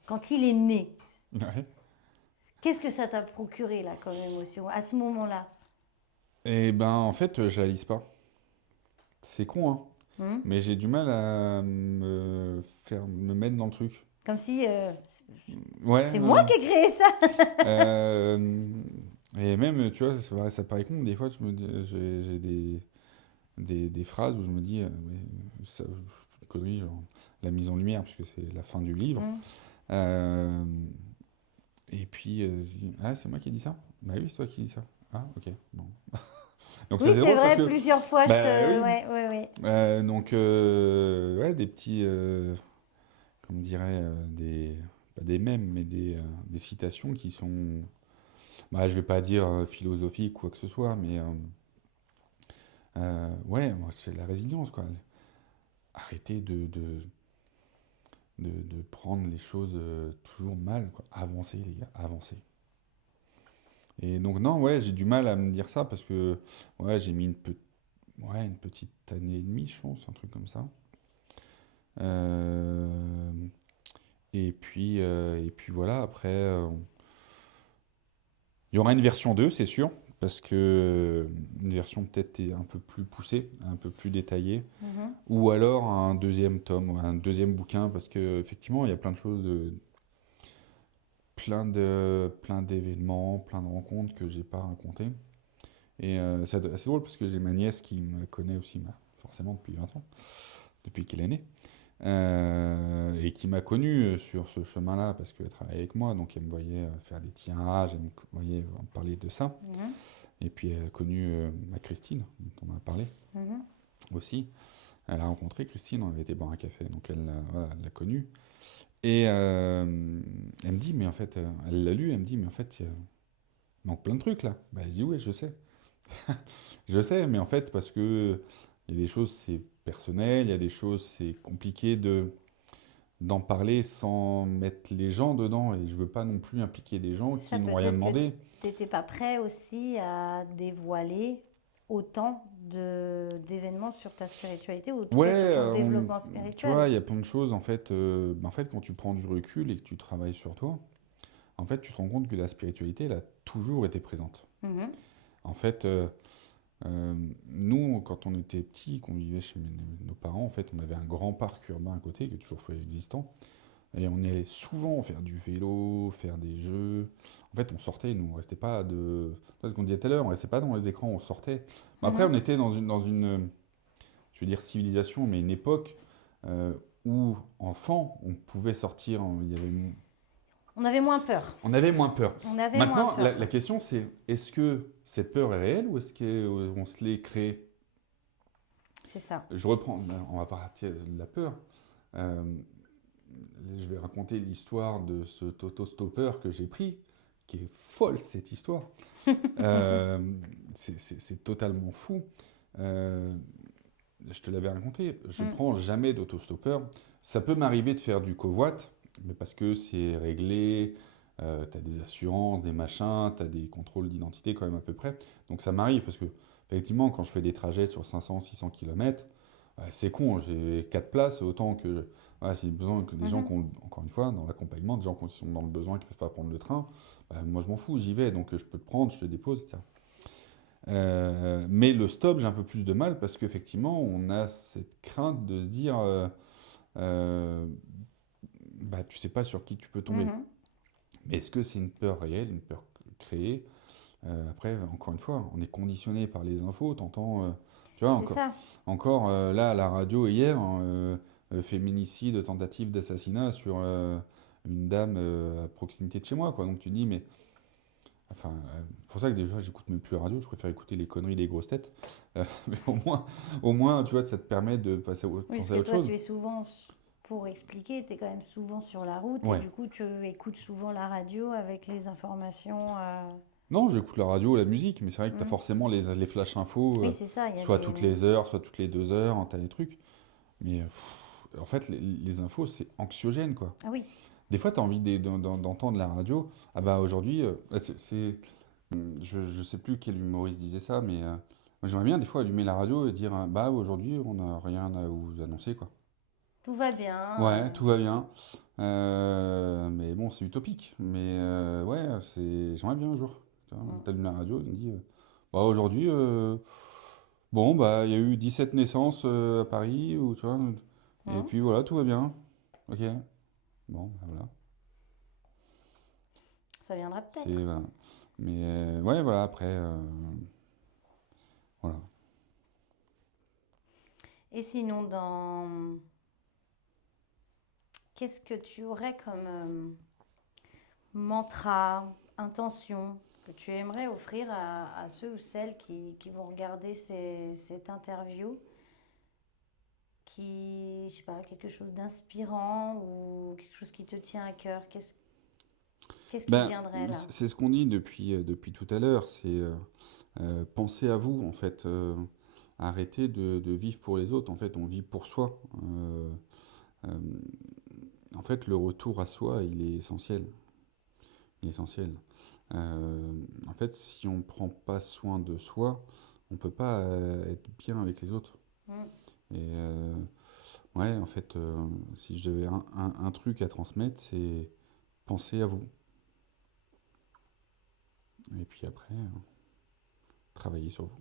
quand il est né, Ouais. qu'est-ce que ça t'a procuré là comme émotion à ce moment-là? Et ben, en fait, je réalise pas. C'est con, hein. Hmm. Mais j'ai du mal à me mettre dans le truc. Comme si Ouais. c'est moi qui ai créé ça. Euh, et même, tu vois, ça paraît con, mais des fois, j'ai des phrases où je me dis, mais ça, une connerie, genre la mise en lumière, puisque c'est la fin du livre. Hmm. Euh, et puis, je dis, ah, c'est moi qui ai dit ça? Bah oui, c'est toi qui dis ça. Ah, ok, bon. Donc Oui, ça, c'est c'est drôle parce vrai, que, plusieurs fois, bah oui, Ouais, ouais, ouais. donc, ouais, des petits, comme dirait, pas des mèmes, mais des citations qui sont, bah, je vais pas dire philosophiques ou quoi que ce soit, mais ouais, moi, c'est la résilience, quoi. Arrêter de prendre les choses toujours mal, quoi. Avancez, les gars, avancez. Et donc, non, ouais, j'ai du mal à me dire ça parce que, ouais, j'ai mis ouais, une petite année et demie, je pense, un truc comme ça. Euh, et puis voilà, après, il y aura une version 2, c'est sûr, parce que une version peut-être un peu plus poussée, un peu plus détaillée, Mhm. ou alors un deuxième tome, ou un deuxième bouquin, parce que effectivement, il y a plein de choses, plein d'événements, plein de rencontres que j'ai pas racontées. Et c'est assez drôle parce que j'ai ma nièce qui me connaît aussi, bah, forcément depuis 20 ans, depuis qu'elle est née, et qui m'a connu sur ce chemin-là parce qu'elle travaillait avec moi, donc elle me voyait faire des tirages, elle me voyait parler de ça. Mhm. Et puis elle a connu ma Christine, dont on a parlé Mhm. aussi. Elle a rencontré Christine, on avait été boire un café, donc voilà, elle l'a connue. Et elle me dit, mais en fait, elle l'a lu, elle me dit, mais en fait, il manque plein de trucs là. Bah, je dis, oui, je sais. Je sais, mais en fait, parce que il y a des choses, c'est personnel, il y a des choses, c'est compliqué d'en parler sans mettre les gens dedans, et je veux pas non plus impliquer des gens C'est qui ça, n'ont rien peut-être que demandé. tu n'étais pas prêt aussi à dévoiler autant d'événements sur ta spiritualité ou en tout Ouais, cas sur ton développement tu spirituel. vois, il y a plein de choses, en fait, quand tu prends du recul et que tu travailles sur toi, en fait, tu te rends compte que la spiritualité, elle a toujours été présente. Mhm. En fait, Euh, nous, quand on était petits, qu'on vivait chez nos parents, en fait, on avait un grand parc urbain à côté qui est toujours existant. Et on allait souvent faire du vélo, faire des jeux. En fait, on sortait, nous, on restait pas de. C'est ce qu'on disait tout à l'heure, on restait pas dans les écrans, on sortait. Mais après, Mhm. on était dans une, je veux dire, civilisation, mais une époque où, enfant, on pouvait sortir. On avait moins peur. On avait moins peur. On avait moins Maintenant, peur. la question, c'est est-ce que cette peur est réelle ou est-ce qu'on se l'est créée? C'est ça. Je reprends, on va partir de la peur. Euh, je vais raconter l'histoire de ce auto-stoppeur que j'ai pris, qui est folle cette histoire. Euh, c'est totalement fou. Euh, je te l'avais raconté, je Mm. prends jamais d'autostoppeur. Ça peut m'arriver de faire du covoit, mais parce que c'est réglé, tu as des assurances, des machins, tu as des contrôles d'identité quand même à peu près. Donc ça m'arrive parce que, effectivement, quand je fais des trajets sur 500-600 km, c'est con, j'ai 4 places, autant que voilà, si besoin que des gens Mhm. qui ont, encore une fois, dans l'accompagnement, des gens qui sont dans le besoin, qui ne peuvent pas prendre le train, moi je m'en fous, j'y vais, donc je peux te prendre, je te dépose, etc. Mais le stop, j'ai un peu plus de mal parce qu'effectivement, on a cette crainte de se dire, euh, bah, tu sais pas sur qui tu peux tomber. Mhm. Mais est-ce que c'est une peur réelle, une peur créée? Après, encore une fois, on est conditionné par les infos. T'entends, tu vois, C'est ça. encore là à la radio hier, féminicide, tentative d'assassinat sur une dame à proximité de chez moi, quoi. Donc tu te dis, mais enfin, c'est pour ça que déjà j'écoute même plus la radio, je préfère écouter les conneries des grosses têtes. Mais au moins, tu vois, ça te permet de Oui, parce penser à que autre toi, chose. tu es souvent, pour expliquer, tu es quand même souvent sur la route et Ouais. du coup, tu écoutes souvent la radio avec les informations. Non, j'écoute la radio, la musique, mais c'est vrai que tu as Mm. forcément les flash infos, Oui, c'est ça, il y a soit des... toutes les heures, soit toutes les 2 heures, hein, t'as des trucs. Mais en fait, les infos, c'est anxiogène, quoi. Ah oui. Des fois, tu as envie d'entendre la radio. Ah bah aujourd'hui, je sais plus quel humoriste disait ça, mais moi, j'aimerais bien des fois allumer la radio et dire, bah aujourd'hui, on n'a rien à vous annoncer, quoi. Tout va bien. Ouais, tout va bien. Mais bon, c'est utopique. Mais ouais, j'aimerais bien un jour. Tu vois, Mm. t'allumes la radio, il me dit, bah aujourd'hui, bon, bah il y a eu 17 naissances à Paris, ou tu vois, et Mm. puis voilà, tout va bien. Ok, bon, bah, voilà. Ça viendra C'est, peut-être. voilà. Mais ouais, voilà, après, voilà. Et sinon, qu'est-ce que tu aurais comme mantra, intention que tu aimerais offrir à ceux ou celles qui vont regarder cette interview, qui, je sais pas, quelque chose d'inspirant ou quelque chose qui te tient à cœur, qu'est-ce qui te Ben, viendrait là? c'est ce qu'on dit depuis tout à l'heure, c'est pensez à vous, en fait. Arrêtez de vivre pour les autres, en fait, on vit pour soi. Euh, en fait, le retour à soi, il est essentiel. Il est essentiel. En fait, si on ne prend pas soin de soi, on ne peut pas être bien avec les autres. Mm. Et ouais, en fait, si je devais un truc à transmettre, c'est penser à vous. Et puis après, travailler sur vous.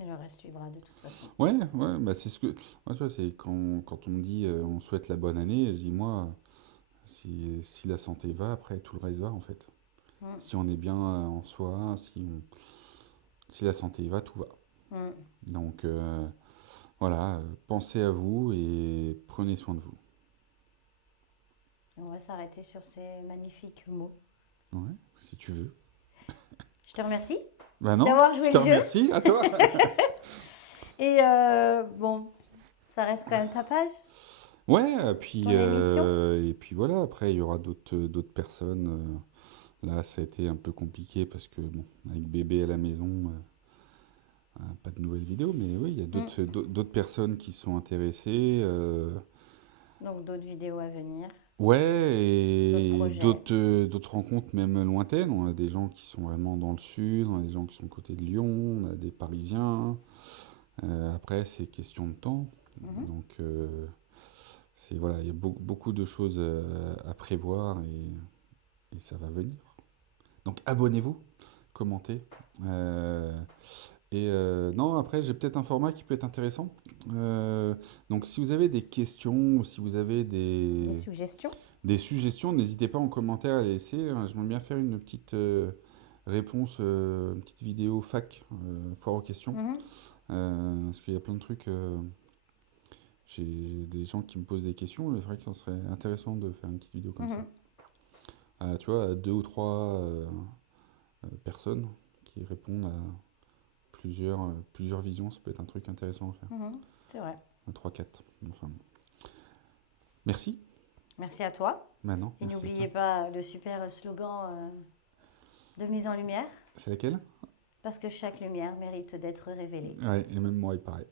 Et le reste suivra de toute façon. Ouais, ouais, bah c'est ce que. Moi, tu vois, c'est quand on me dit on souhaite la bonne année, je dis moi, si la santé va, après tout le reste va en fait. Mm. Si on est bien en soi, si la santé va, tout va. Mm. Donc voilà, pensez à vous et prenez soin de vous. On va s'arrêter sur ces magnifiques mots. Ouais, si tu veux. Je te remercie Bah non, d'avoir joué je te le jeu. remercie, à toi. Et bon, ça reste quand même ta page. Ouais, Ton émission. et puis voilà, après il y aura d'autres personnes. Là, ça a été un peu compliqué parce que, bon, avec bébé à la maison, pas de nouvelles vidéos, mais oui, il y a d'autres personnes qui sont intéressées. Donc d'autres vidéos à venir. Ouais, D'autres et projets. d'autres rencontres même lointaines. On a des gens qui sont vraiment dans le sud, on a des gens qui sont côté de Lyon, on a des Parisiens. Après, c'est question de temps. Mhm. Donc, voilà, il y a beaucoup de choses à prévoir et ça va venir. Donc, abonnez-vous, commentez. Non, après, j'ai peut-être un format qui peut être intéressant. Donc, si vous avez des questions ou si vous avez Des suggestions. des suggestions, n'hésitez pas en commentaire à les laisser. J'aimerais bien faire une petite réponse, une petite vidéo fac, foire aux questions. Mhm. Parce qu'il y a plein de trucs. J'ai des gens qui me posent des questions. C'est vrai que ça serait intéressant de faire une petite vidéo comme Mhm. ça. Tu vois, à 2 ou 3 personnes qui répondent à plusieurs visions, ça peut être un truc intéressant à faire. Mhm. C'est vrai. 3-4. Enfin, merci. Merci à toi. Maintenant, Et merci à n'oubliez toi. pas le super slogan de mise en lumière, C'est laquelle? parce que chaque lumière mérite d'être révélée. Ouais, et même moi, il paraît.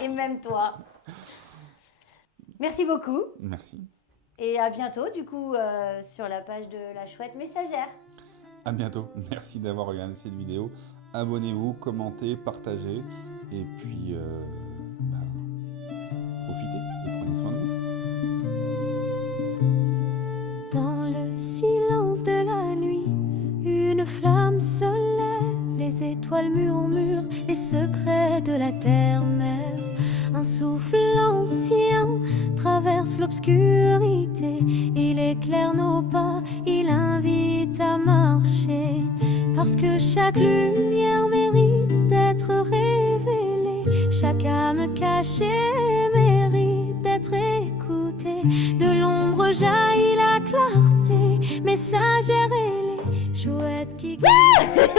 Et même toi. Merci beaucoup. Merci. Et à bientôt, du coup, sur la page de la chouette messagère. À bientôt. Merci d'avoir regardé cette vidéo. Abonnez-vous, commentez, partagez. Et puis, profitez et prenez soin de vous. Dans le silence de la nuit, une flamme se lève, les étoiles murmurent les secrets de la terre-mère. Un souffle ancien traverse l'obscurité, il éclaire nos pas, il invite à marcher. Parce que chaque lumière mérite d'être révélée, chaque âme cachée mérite d'être écoutée. De l'ombre jaillit la clarté, messagère et les chouettes qui guident.